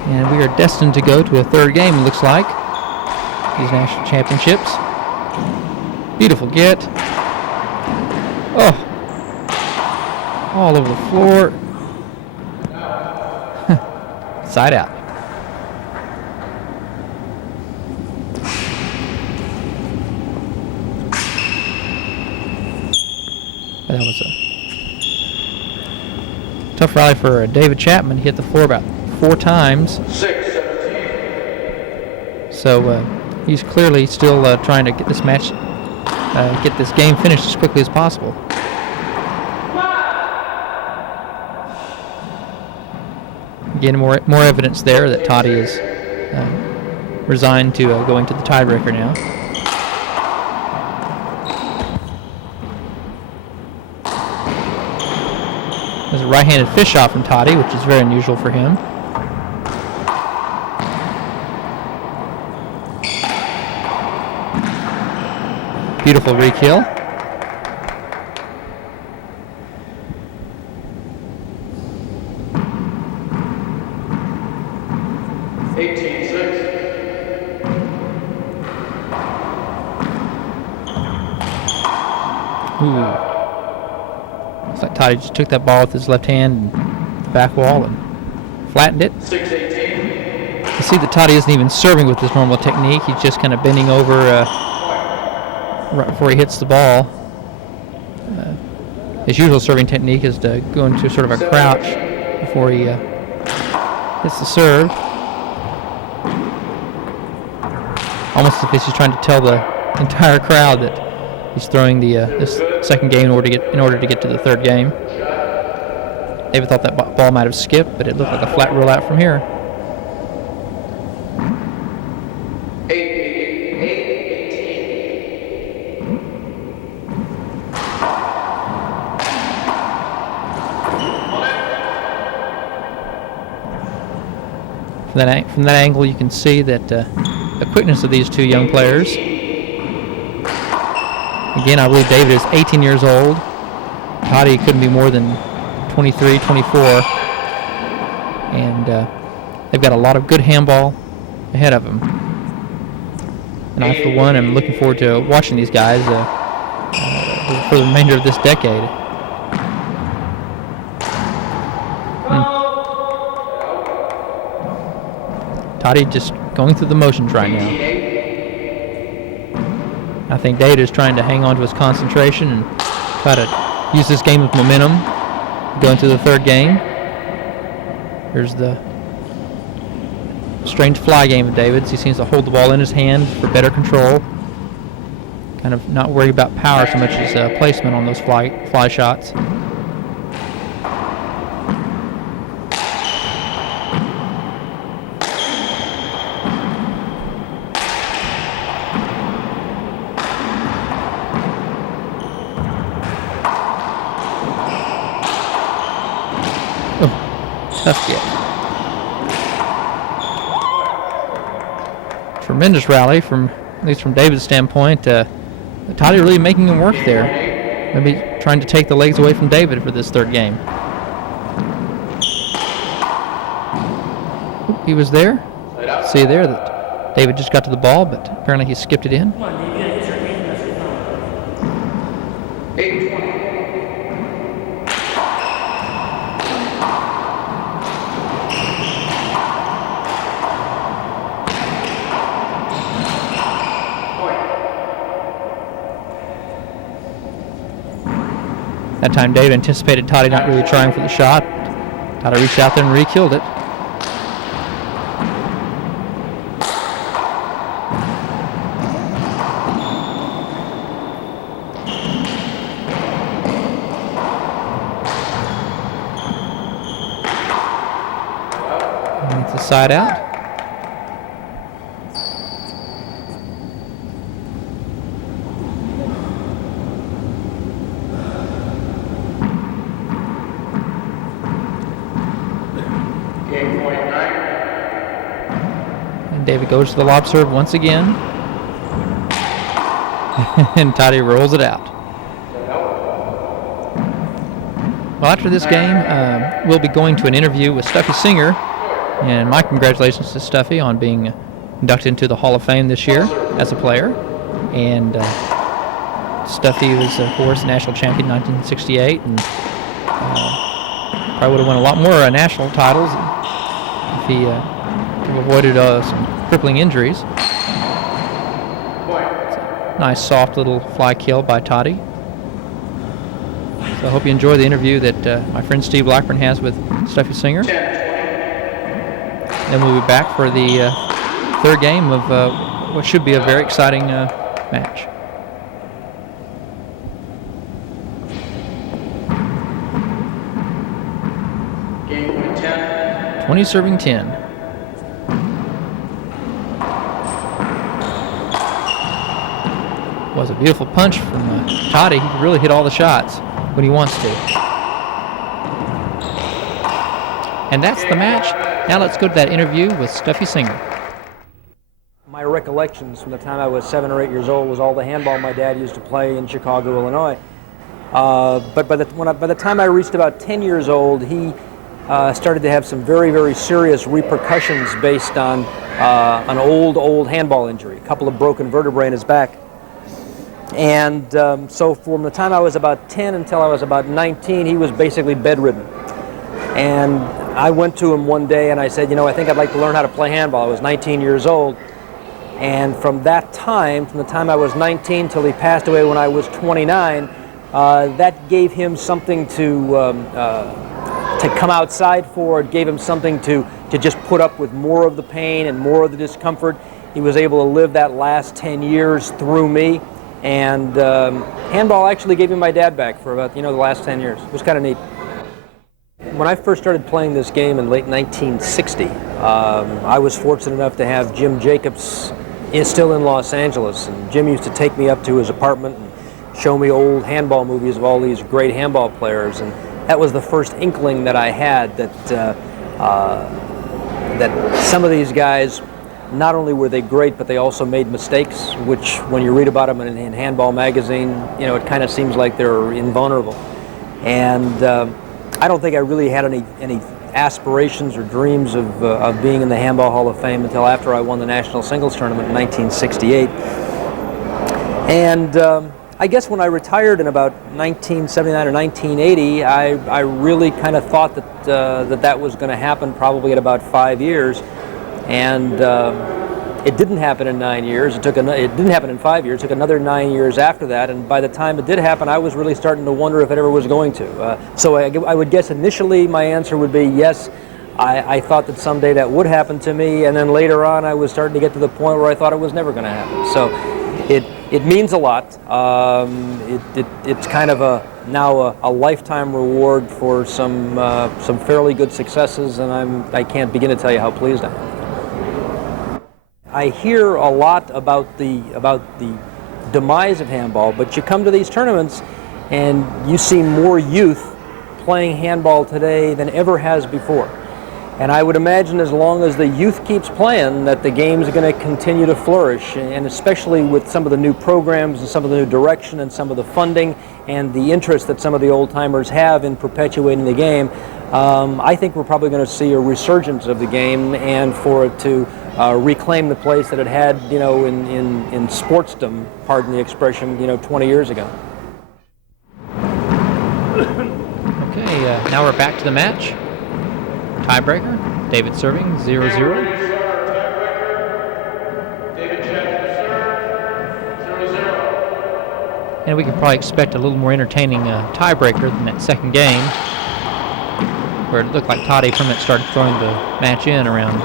And we are destined to go to a third game, it looks like, these national championships. Beautiful get. Oh. All over the floor. Side out. That was a tough rally for David Chapman. He hit the floor about 4 times. 6-17. So he's clearly still trying to get this match, get this game finished as quickly as possible. Again, more evidence there that Toddy is resigned to going to the tiebreaker now. There's a right-handed fish shot from Toddy, which is very unusual for him. Beautiful re-kill. Looks like Toddy just took that ball with his left hand and the back wall and flattened it. 6-18. You see that Toddy isn't even serving with his normal technique. He's just kind of bending over right before he hits the ball. His usual serving technique is to go into sort of a crouch before he hits the serve. Almost as if he's just trying to tell the entire crowd that he's throwing this second game in order to get to the third game. David thought that ball might have skipped, but it looked like a flat roll out from here. 18. From that angle, you can see that the quickness of these two young players. Again, I believe David is 18 years old. Toddy couldn't be more than 23, 24. And they've got a lot of good handball ahead of them. And I, for one, am looking forward to watching these guys for the remainder of this decade. Toddy just going through the motions right now. I think David is trying to hang on to his concentration and try to use this game with momentum, go into the third game. Here's the strange fly game of David's. He seems to hold the ball in his hand for better control. Kind of not worried about power so much as placement on those fly shots. Tough get. Tremendous rally from, at least from David's standpoint. Toddy really making him work there. Maybe trying to take the legs away from David for this third game. Oop, he was there. See there that David just got to the ball, but apparently he skipped it in. 8-20. That time David anticipated Toddy not really trying for the shot. Toddy reached out there and re-killed it. And it's a side out. David goes to the lob serve once again. And Toddy rolls it out. Well, after this game, we'll be going to an interview with Stuffy Singer. And my congratulations to Stuffy on being inducted into the Hall of Fame this year as a player. And Stuffy was, of course, national champion in 1968. And probably would have won a lot more national titles if he avoided some crippling injuries. Nice soft little fly kill by Toddy. So I hope you enjoy the interview that my friend Steve Blackburn has with Stuffy Singer. Then we'll be back for the third game of what should be a very exciting match. Game 10. 20 serving 10. Was a beautiful punch from Toddy. He can really hit all the shots when he wants to. And that's the match. Now let's go to that interview with Stuffy Singer. My recollections from the time I was 7 or 8 years old was all the handball my dad used to play in Chicago, Illinois. But by the time I reached about 10 years old, he started to have some very, very serious repercussions based on an old handball injury, a couple of broken vertebrae in his back. And so from the time I was about 10 until I was about 19, he was basically bedridden. And I went to him one day and I said, you know, I think I'd like to learn how to play handball. I was 19 years old. And from that time, from the time I was 19 till he passed away when I was 29, that gave him something to come outside for. It gave him something to just put up with more of the pain and more of the discomfort. He was able to live that last 10 years through me. And handball actually gave me my dad back for about, the last 10 years. It was kind of neat. When I first started playing this game in late 1960, I was fortunate enough to have Jim Jacobs still in Los Angeles, and Jim used to take me up to his apartment and show me old handball movies of all these great handball players, and that was the first inkling that I had that some of these guys, not only were they great, but they also made mistakes, which when you read about them in Handball magazine, you know, it kind of seems like they're invulnerable. And I don't think I really had any aspirations or dreams of being in the Handball Hall of Fame until after I won the National Singles Tournament in 1968. And I guess when I retired in about 1979 or 1980, I really kind of thought that that was going to happen probably in about 5 years. And it didn't happen in 9 years. It didn't happen in 5 years. It took another 9 years after that. And by the time it did happen, I was really starting to wonder if it ever was going to. So I would guess initially my answer would be yes. I thought that someday that would happen to me. And then later on, I was starting to get to the point where I thought it was never going to happen. So it means a lot. It's kind of now a lifetime reward for some fairly good successes, and I can't begin to tell you how pleased I am. I hear a lot about the demise of handball, but you come to these tournaments and you see more youth playing handball today than ever has before. And I would imagine as long as the youth keeps playing that the game's going to continue to flourish, and especially with some of the new programs and some of the new direction and some of the funding and the interest that some of the old-timers have in perpetuating the game, I think we're probably going to see a resurgence of the game and for it to reclaim the place that it had, you know, in sportsdom, pardon the expression, you know, 20 years ago. Okay, now we're back to the match. Tiebreaker, David serving 0-0. And we can probably expect a little more entertaining tiebreaker than that second game, where it looked like Toddy from it started throwing the match in around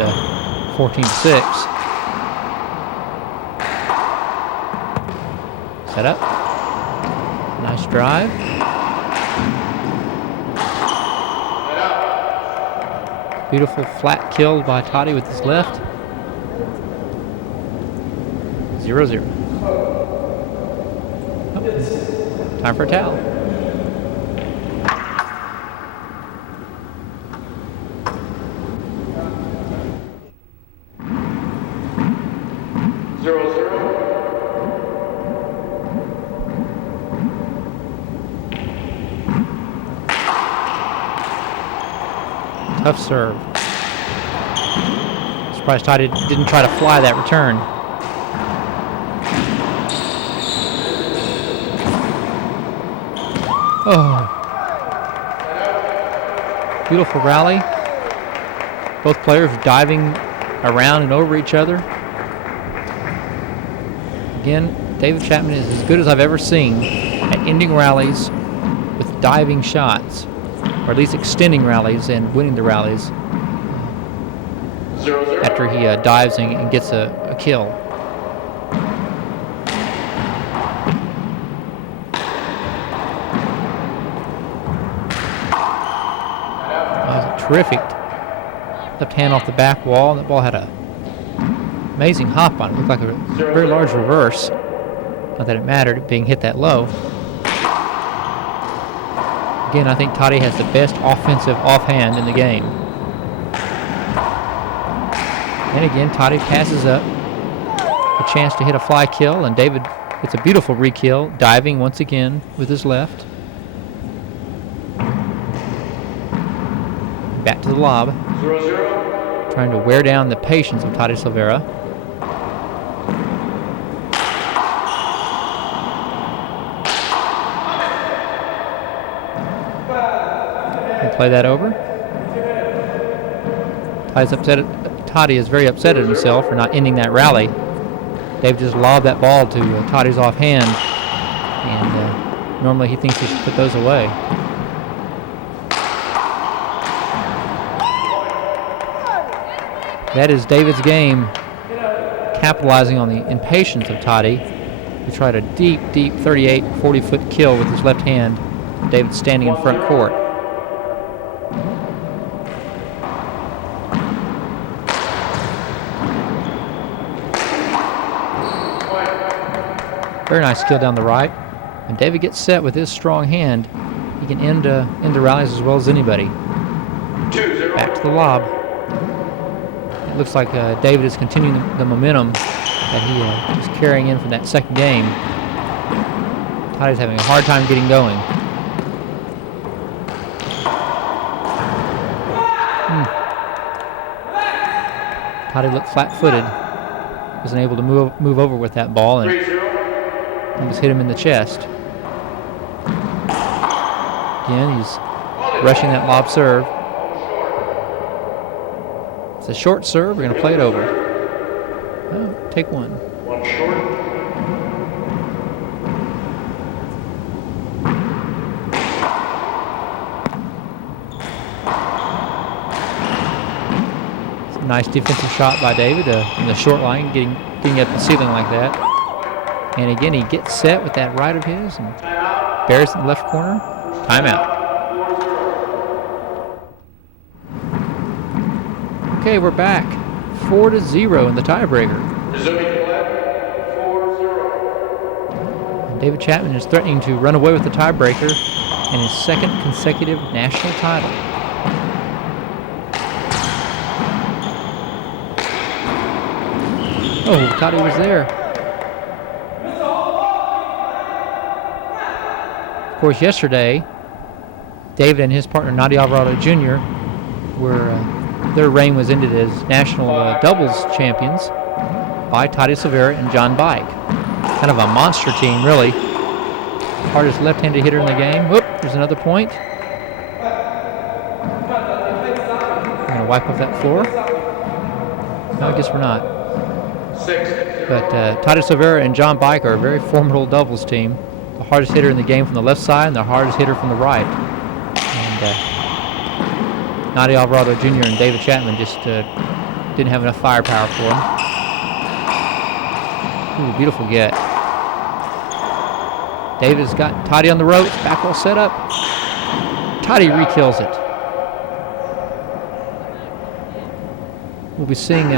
14-6. Set up. Nice drive. Beautiful flat kill by Toddy with his left. 0-0. Oh, time for a towel. Tough serve. Surprised Toddy didn't try to fly that return. Oh. Beautiful rally. Both players diving around and over each other. Again, David Chapman is as good as I've ever seen at ending rallies with diving shots, or at least extending rallies and winning the rallies after he dives and gets a kill. Terrific left hand off the back wall. That ball had a amazing hop on it. Looked like a very large reverse. Not that it mattered, it being hit that low. Again, I think Toddy has the best offensive offhand in the game. And again, Toddy passes up a chance to hit a fly kill, and David gets a beautiful re-kill, diving once again with his left. Back to the lob. 0-0. Trying to wear down the patience of Toddy Silveyra. Play that over. Toddy is very upset at himself for not ending that rally. Dave just lobbed that ball to Toddy's offhand, and normally he thinks he should put those away. That is David's game, capitalizing on the impatience of Toddy, who tried a deep 38, 40-foot kill with his left hand. David standing in front court. Very nice skill down the right. And David gets set with his strong hand. He can end the rallies as well as anybody. 2-0. Back to the lob. It looks like David is continuing the momentum that he was carrying in from that second game. Toddy's having a hard time getting going. Toddy looked flat-footed. Wasn't able to move over with that ball, and 3-0. just hit him in the chest. Again, he's rushing that lob serve. It's a short serve. We're going to play it over. Oh, take one. 1 short. It's a nice defensive shot by David in the short line, getting up the ceiling like that. And again, he gets set with that right of his and bears in the left corner. Timeout. Okay, we're back. 4-0 in the tiebreaker. Resuming play. 4-0. David Chapman is threatening to run away with the tiebreaker and his second consecutive national title. Oh, Toddy was there. Of course, yesterday, David and his partner, Nadia Alvarado Jr., their reign was ended as national doubles champions by Toddy Silveyra and John Bike. Kind of a monster team, really. Hardest left-handed hitter in the game. Whoop, there's another point. We're going to wipe off that floor. No, I guess we're not. 6-0. But Toddy Silveyra and John Bike are a very formidable doubles team. The hardest hitter in the game from the left side and the hardest hitter from the right. And Nadia Alvarado Jr. and David Chapman just didn't have enough firepower for him. Ooh, beautiful get. David's got Toddy on the ropes, back wall set up. Toddy re-kills it. We'll be seeing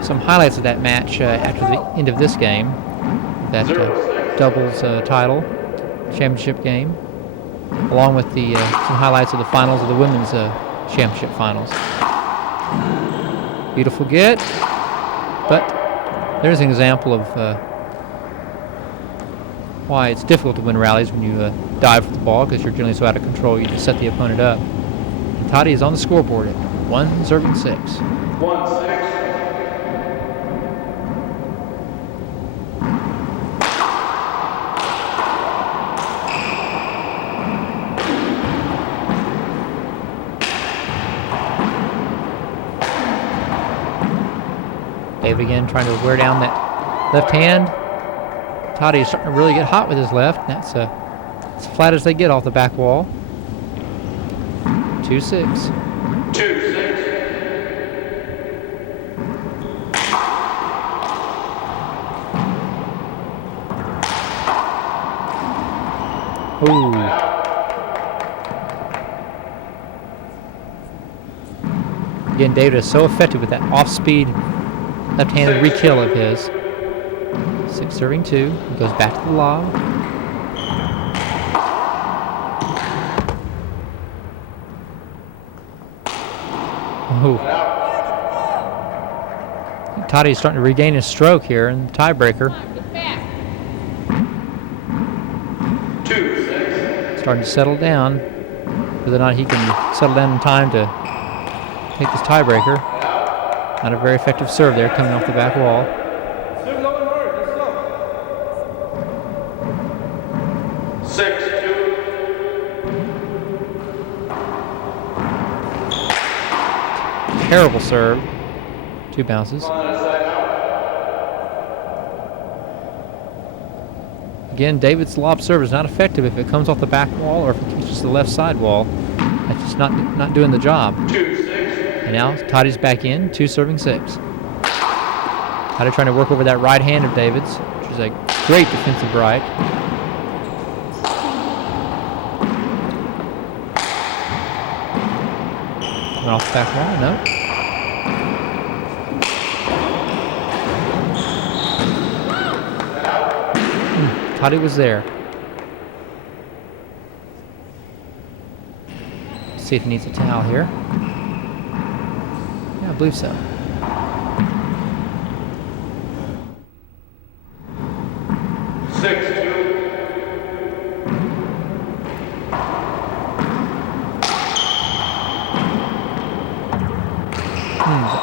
some highlights of that match after the end of this game. That doubles title championship game, along with the some highlights of the finals of the women's championship finals. Beautiful get, but there's an example of why it's difficult to win rallies when you dive for the ball, because you're generally so out of control you just set the opponent up. And Toddy is on the scoreboard at 1-6. 1-6. David again trying to wear down that left hand. Toddy is starting to really get hot with his left. That's as flat as they get off the back wall. 2-6. 2-6. Ooh. Again, David is so effective with that off-speed left-handed re-kill of his. 6 serving 2. He goes back to the lob. Oh. Toddy's starting to regain his stroke here in the tiebreaker. 2-6. Starting to settle down. Whether or not he can settle down in time to take this tiebreaker. Not a very effective serve there coming off the back wall. 6-2. Terrible serve. 2 bounces. Again, David's lob serve is not effective if it comes off the back wall or if it catches the left side wall. That's just not doing the job. 2-6. And now Toddy's back in, 2 serving 6. Toddy trying to work over that right hand of David's, which is a great defensive right. Went off the back wall, no. Toddy was there. See if he needs a towel here. Yeah, I believe so.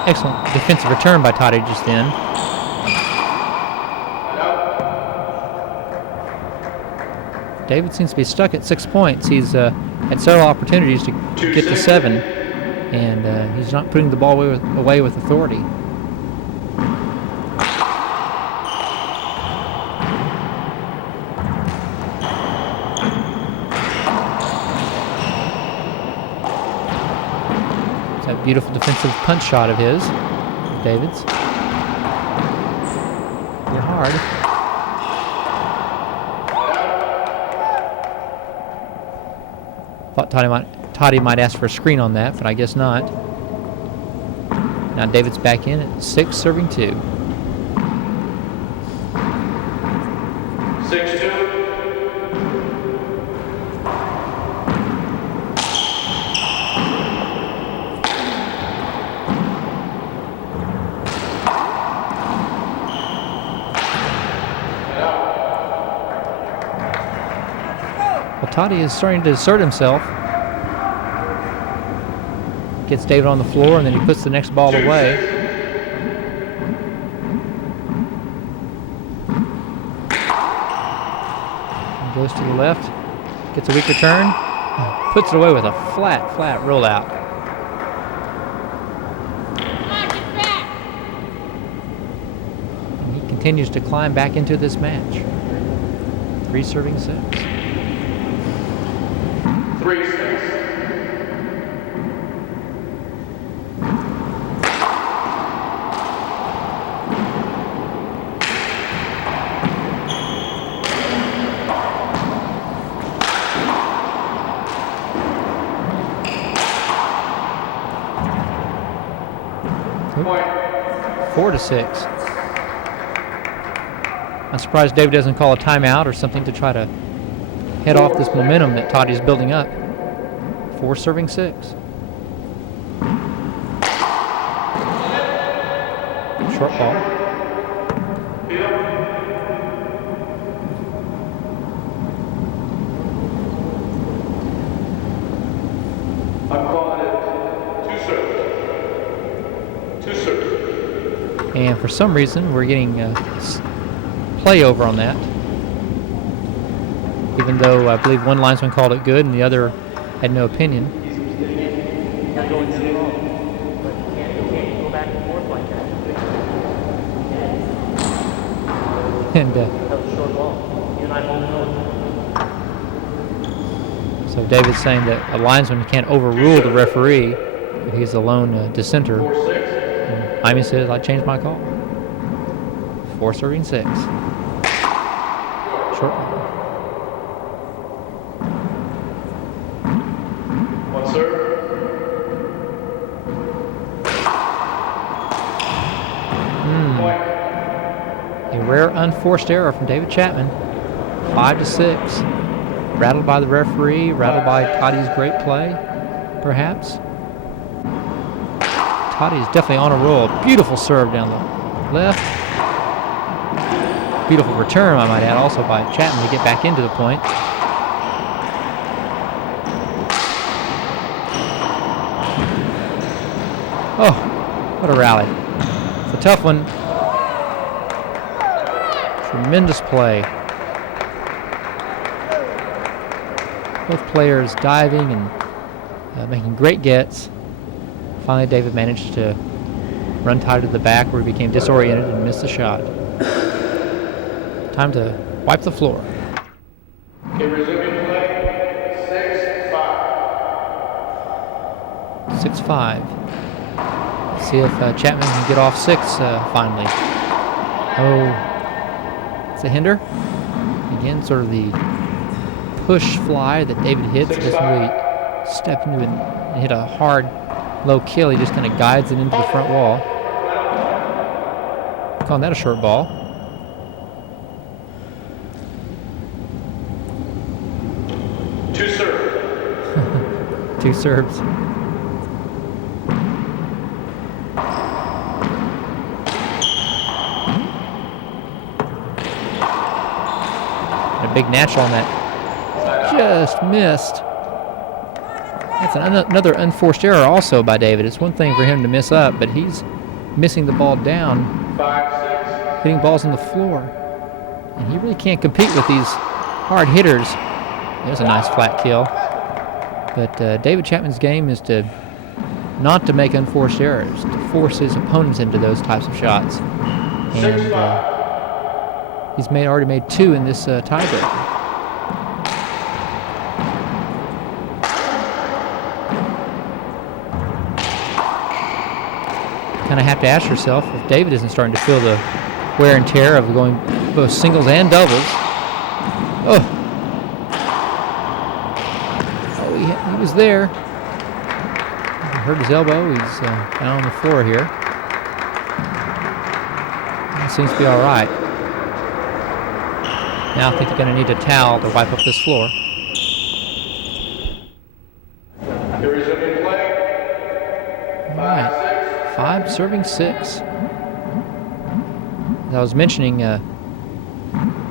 Excellent defensive return by Toddy just then. David seems to be stuck at 6 points. He's had several opportunities to get to 7, and he's not putting the ball away with authority. It's that beautiful defensive punch shot of his, David's. They're hard. Thought Toddy might ask for a screen on that, but I guess not. Now David's back in at 6, serving 2. 6-2. Well, Toddy is starting to assert himself. Gets David on the floor, and then he puts the next ball away. And goes to the left, gets a weak return, puts it away with a flat rollout. And he continues to climb back into this match. 3 serving 6. 3-6. Point. 4-6. I'm surprised David doesn't call a timeout or something to try to head off this momentum that Toddy's building up. 4 serving 6. Short ball. I'm calling it 2 serves. And for some reason, we're getting play over on that. Even though I believe one linesman called it good and the other had no opinion. You're going too long. But you can't go back and forth like that. And That was a short ball. You and I both know. so David's saying that a linesman can't overrule the referee. He's the lone dissenter. 4-6. And Jaime says, I changed my call. 4 serving 6. Short ball. 1 serve. Point. A rare unforced error from David Chapman. 5-6. Rattled by the referee, rattled by Toddy's great play, perhaps. Toddy's definitely on a roll. Beautiful serve down the left. Beautiful return, I might add, also by Chapman to get back into the point. Oh, what a rally. It's a tough one. Tremendous play. Both players diving and making great gets. Finally, David managed to run Toddy to the back where he became disoriented and missed the shot. Time to wipe the floor. Okay, resuming play. 6-5. 6-5. See if Chapman can get off 6 finally. Oh, it's a hinder. Again, sort of the push fly that David hits. He doesn't really step into it and hit a hard, low kill. He just kind of guides it into the front wall. Calling that a short ball. 2 serves. A big natural on that. Just missed. That's another unforced error also by David. It's one thing for him to miss up, but he's missing the ball down, hitting balls on the floor. And he really can't compete with these hard hitters. There's a nice flat kill. But David Chapman's game is to not to make unforced errors, to force his opponents into those types of shots. And he's already made 2 in this tiebreaker. Kind of have to ask yourself if David isn't starting to feel the wear and tear of going both singles and doubles. Oh, he was there. He hurt his elbow. He's down on the floor here. He seems to be all right. Now I think they're going to need a towel to wipe up this floor. All right. 5 serving 6. As I was mentioning,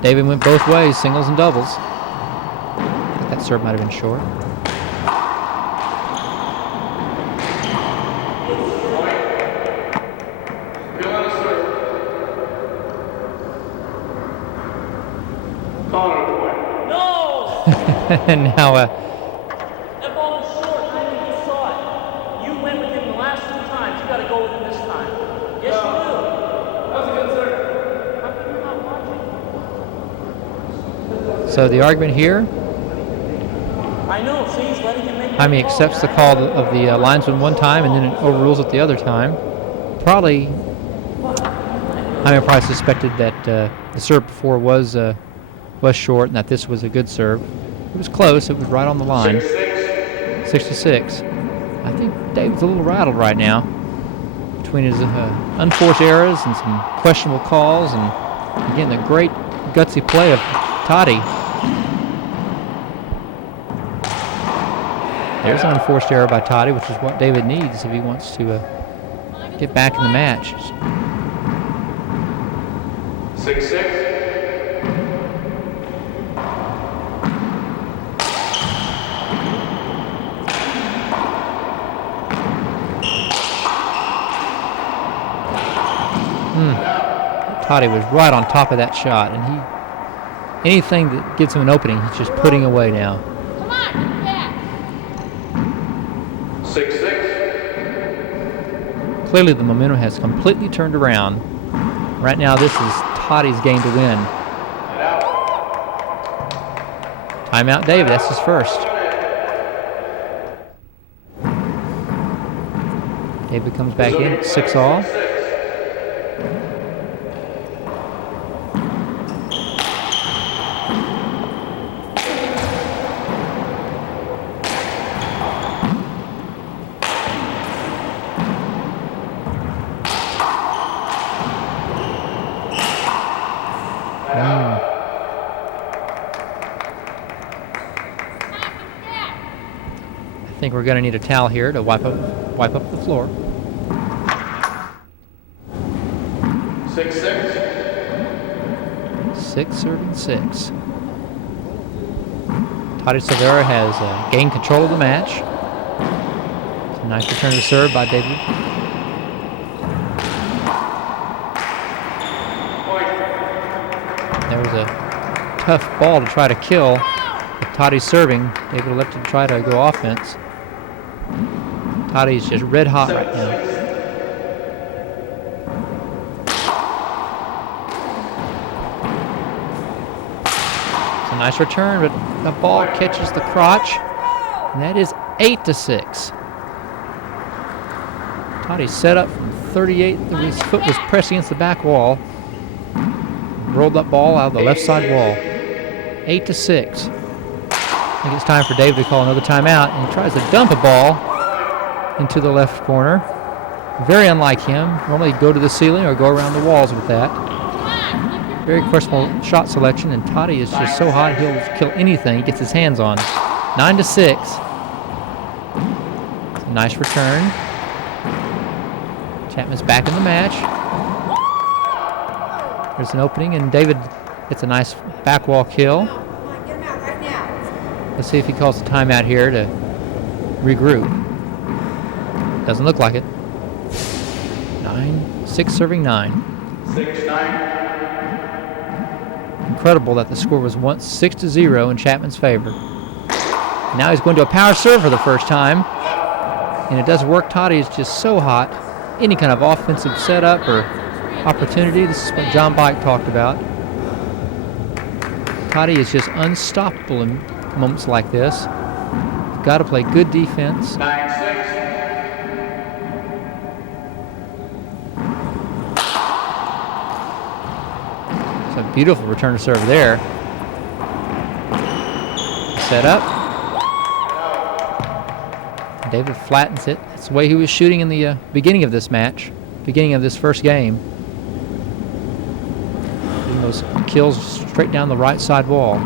David went both ways, singles and doubles. I think that serve might have been short. And now That ball was short. I think you saw it. You went with him the last 2 times. You got to go with him this time. Yes, you do. That was a good serve. How come you're not watching? So the argument here, I know. See, he's letting him make Jaime accepts the call of the linesman one time and then it overrules it the other time. Jaime probably suspected that the serve before was short and that this was a good serve. It was close. It was right on the line. 6-6. I think David's a little rattled right now between his unforced errors and some questionable calls, and again the great gutsy play of Toddy. There's an unforced error by Toddy, which is what David needs if he wants to get back in the match. 6-6. Toddy was right on top of that shot, and anything that gives him an opening, he's just putting away now. Come on, get back. 6-6. Clearly the momentum has completely turned around. Right now this is Toddy's game to win. Timeout David, that's his first. David comes back in at 6-all. I think we're going to need a towel here to wipe up the floor. 6-6. 6 serving 6. Toddy Silveyra has gained control of the match. It's a nice return to serve by David. There was a tough ball to try to kill. With Toddy serving, David elected to try to go offense. Toddy's just red hot right now. It's a nice return, but the ball catches the crotch, and that is 8-6. Toddy set up from 38. His foot was pressed against the back wall. Rolled that ball out of the left side wall. 8-6. I think it's time for David to call another timeout, and he tries to dump a ball into the left corner. Very unlike him. Normally he'd go to the ceiling or go around the walls with that. Very questionable shot selection, and Toddy is just so hot he'll kill anything he gets his hands on. 9-6. Nice return. Chapman's back in the match. There's an opening, and David gets a nice back wall kill. Let's see if he calls a timeout here to regroup. Doesn't look like it. 6 serving 9. 6-9. Incredible that the score was once 6-0 in Chapman's favor. Now he's going to a power serve for the first time, and it does work. Toddy is just so hot. Any kind of offensive setup or opportunity, this is what John Bike talked about. Toddy is just unstoppable in moments like this. You've got to play good defense. 9-6. It's a beautiful return to serve there. Set up. David flattens it. That's the way he was shooting in the beginning of this match, beginning of this first game. Getting those kills straight down the right side wall.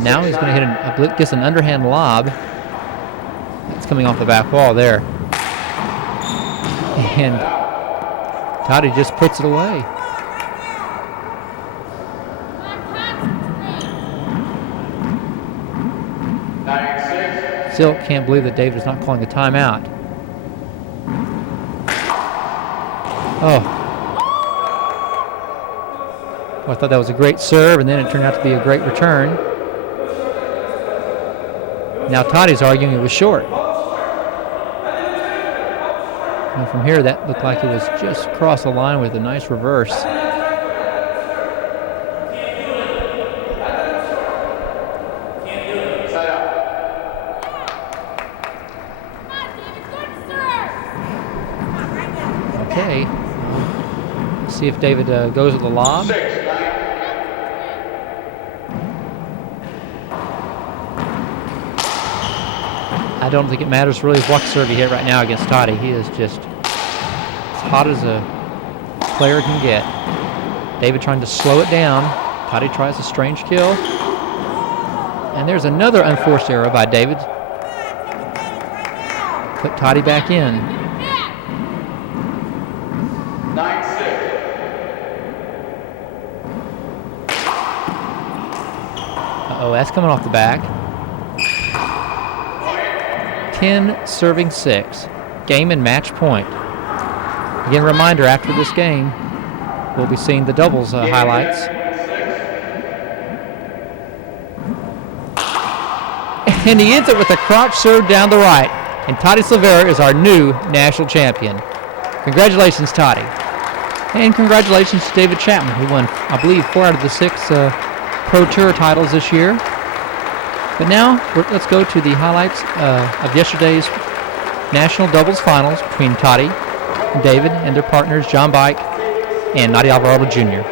Now he's going to hit gets an underhand lob. That's coming off the back wall there. And Toddy just puts it away. Still can't believe that David is not calling a timeout. Oh. Well, I thought that was a great serve, and then it turned out to be a great return. Now Toddy's arguing it was short. And from here, that looked like it was just across the line with a nice reverse. Okay. See if David goes with the lob. I don't think it matters really what serve he hit right now against Toddy. He is just as hot as a player can get. David trying to slow it down. Toddy tries a strange kill. And there's another unforced error by David. Put Toddy back in. 9-6. Uh-oh, that's coming off the back. 10 serving 6. Game and match point. Again, a reminder, after this game, we'll be seeing the doubles highlights. And he ends it with a crotch serve down the right. And Toddy Silveyra is our new national champion. Congratulations, Toddy. And congratulations to David Chapman, who won, I believe, 4 out of the 6 Pro Tour titles this year. But now, let's go to the highlights of yesterday's national doubles finals between Toddy and David and their partners, John Bike and Nadia Alvarado Jr.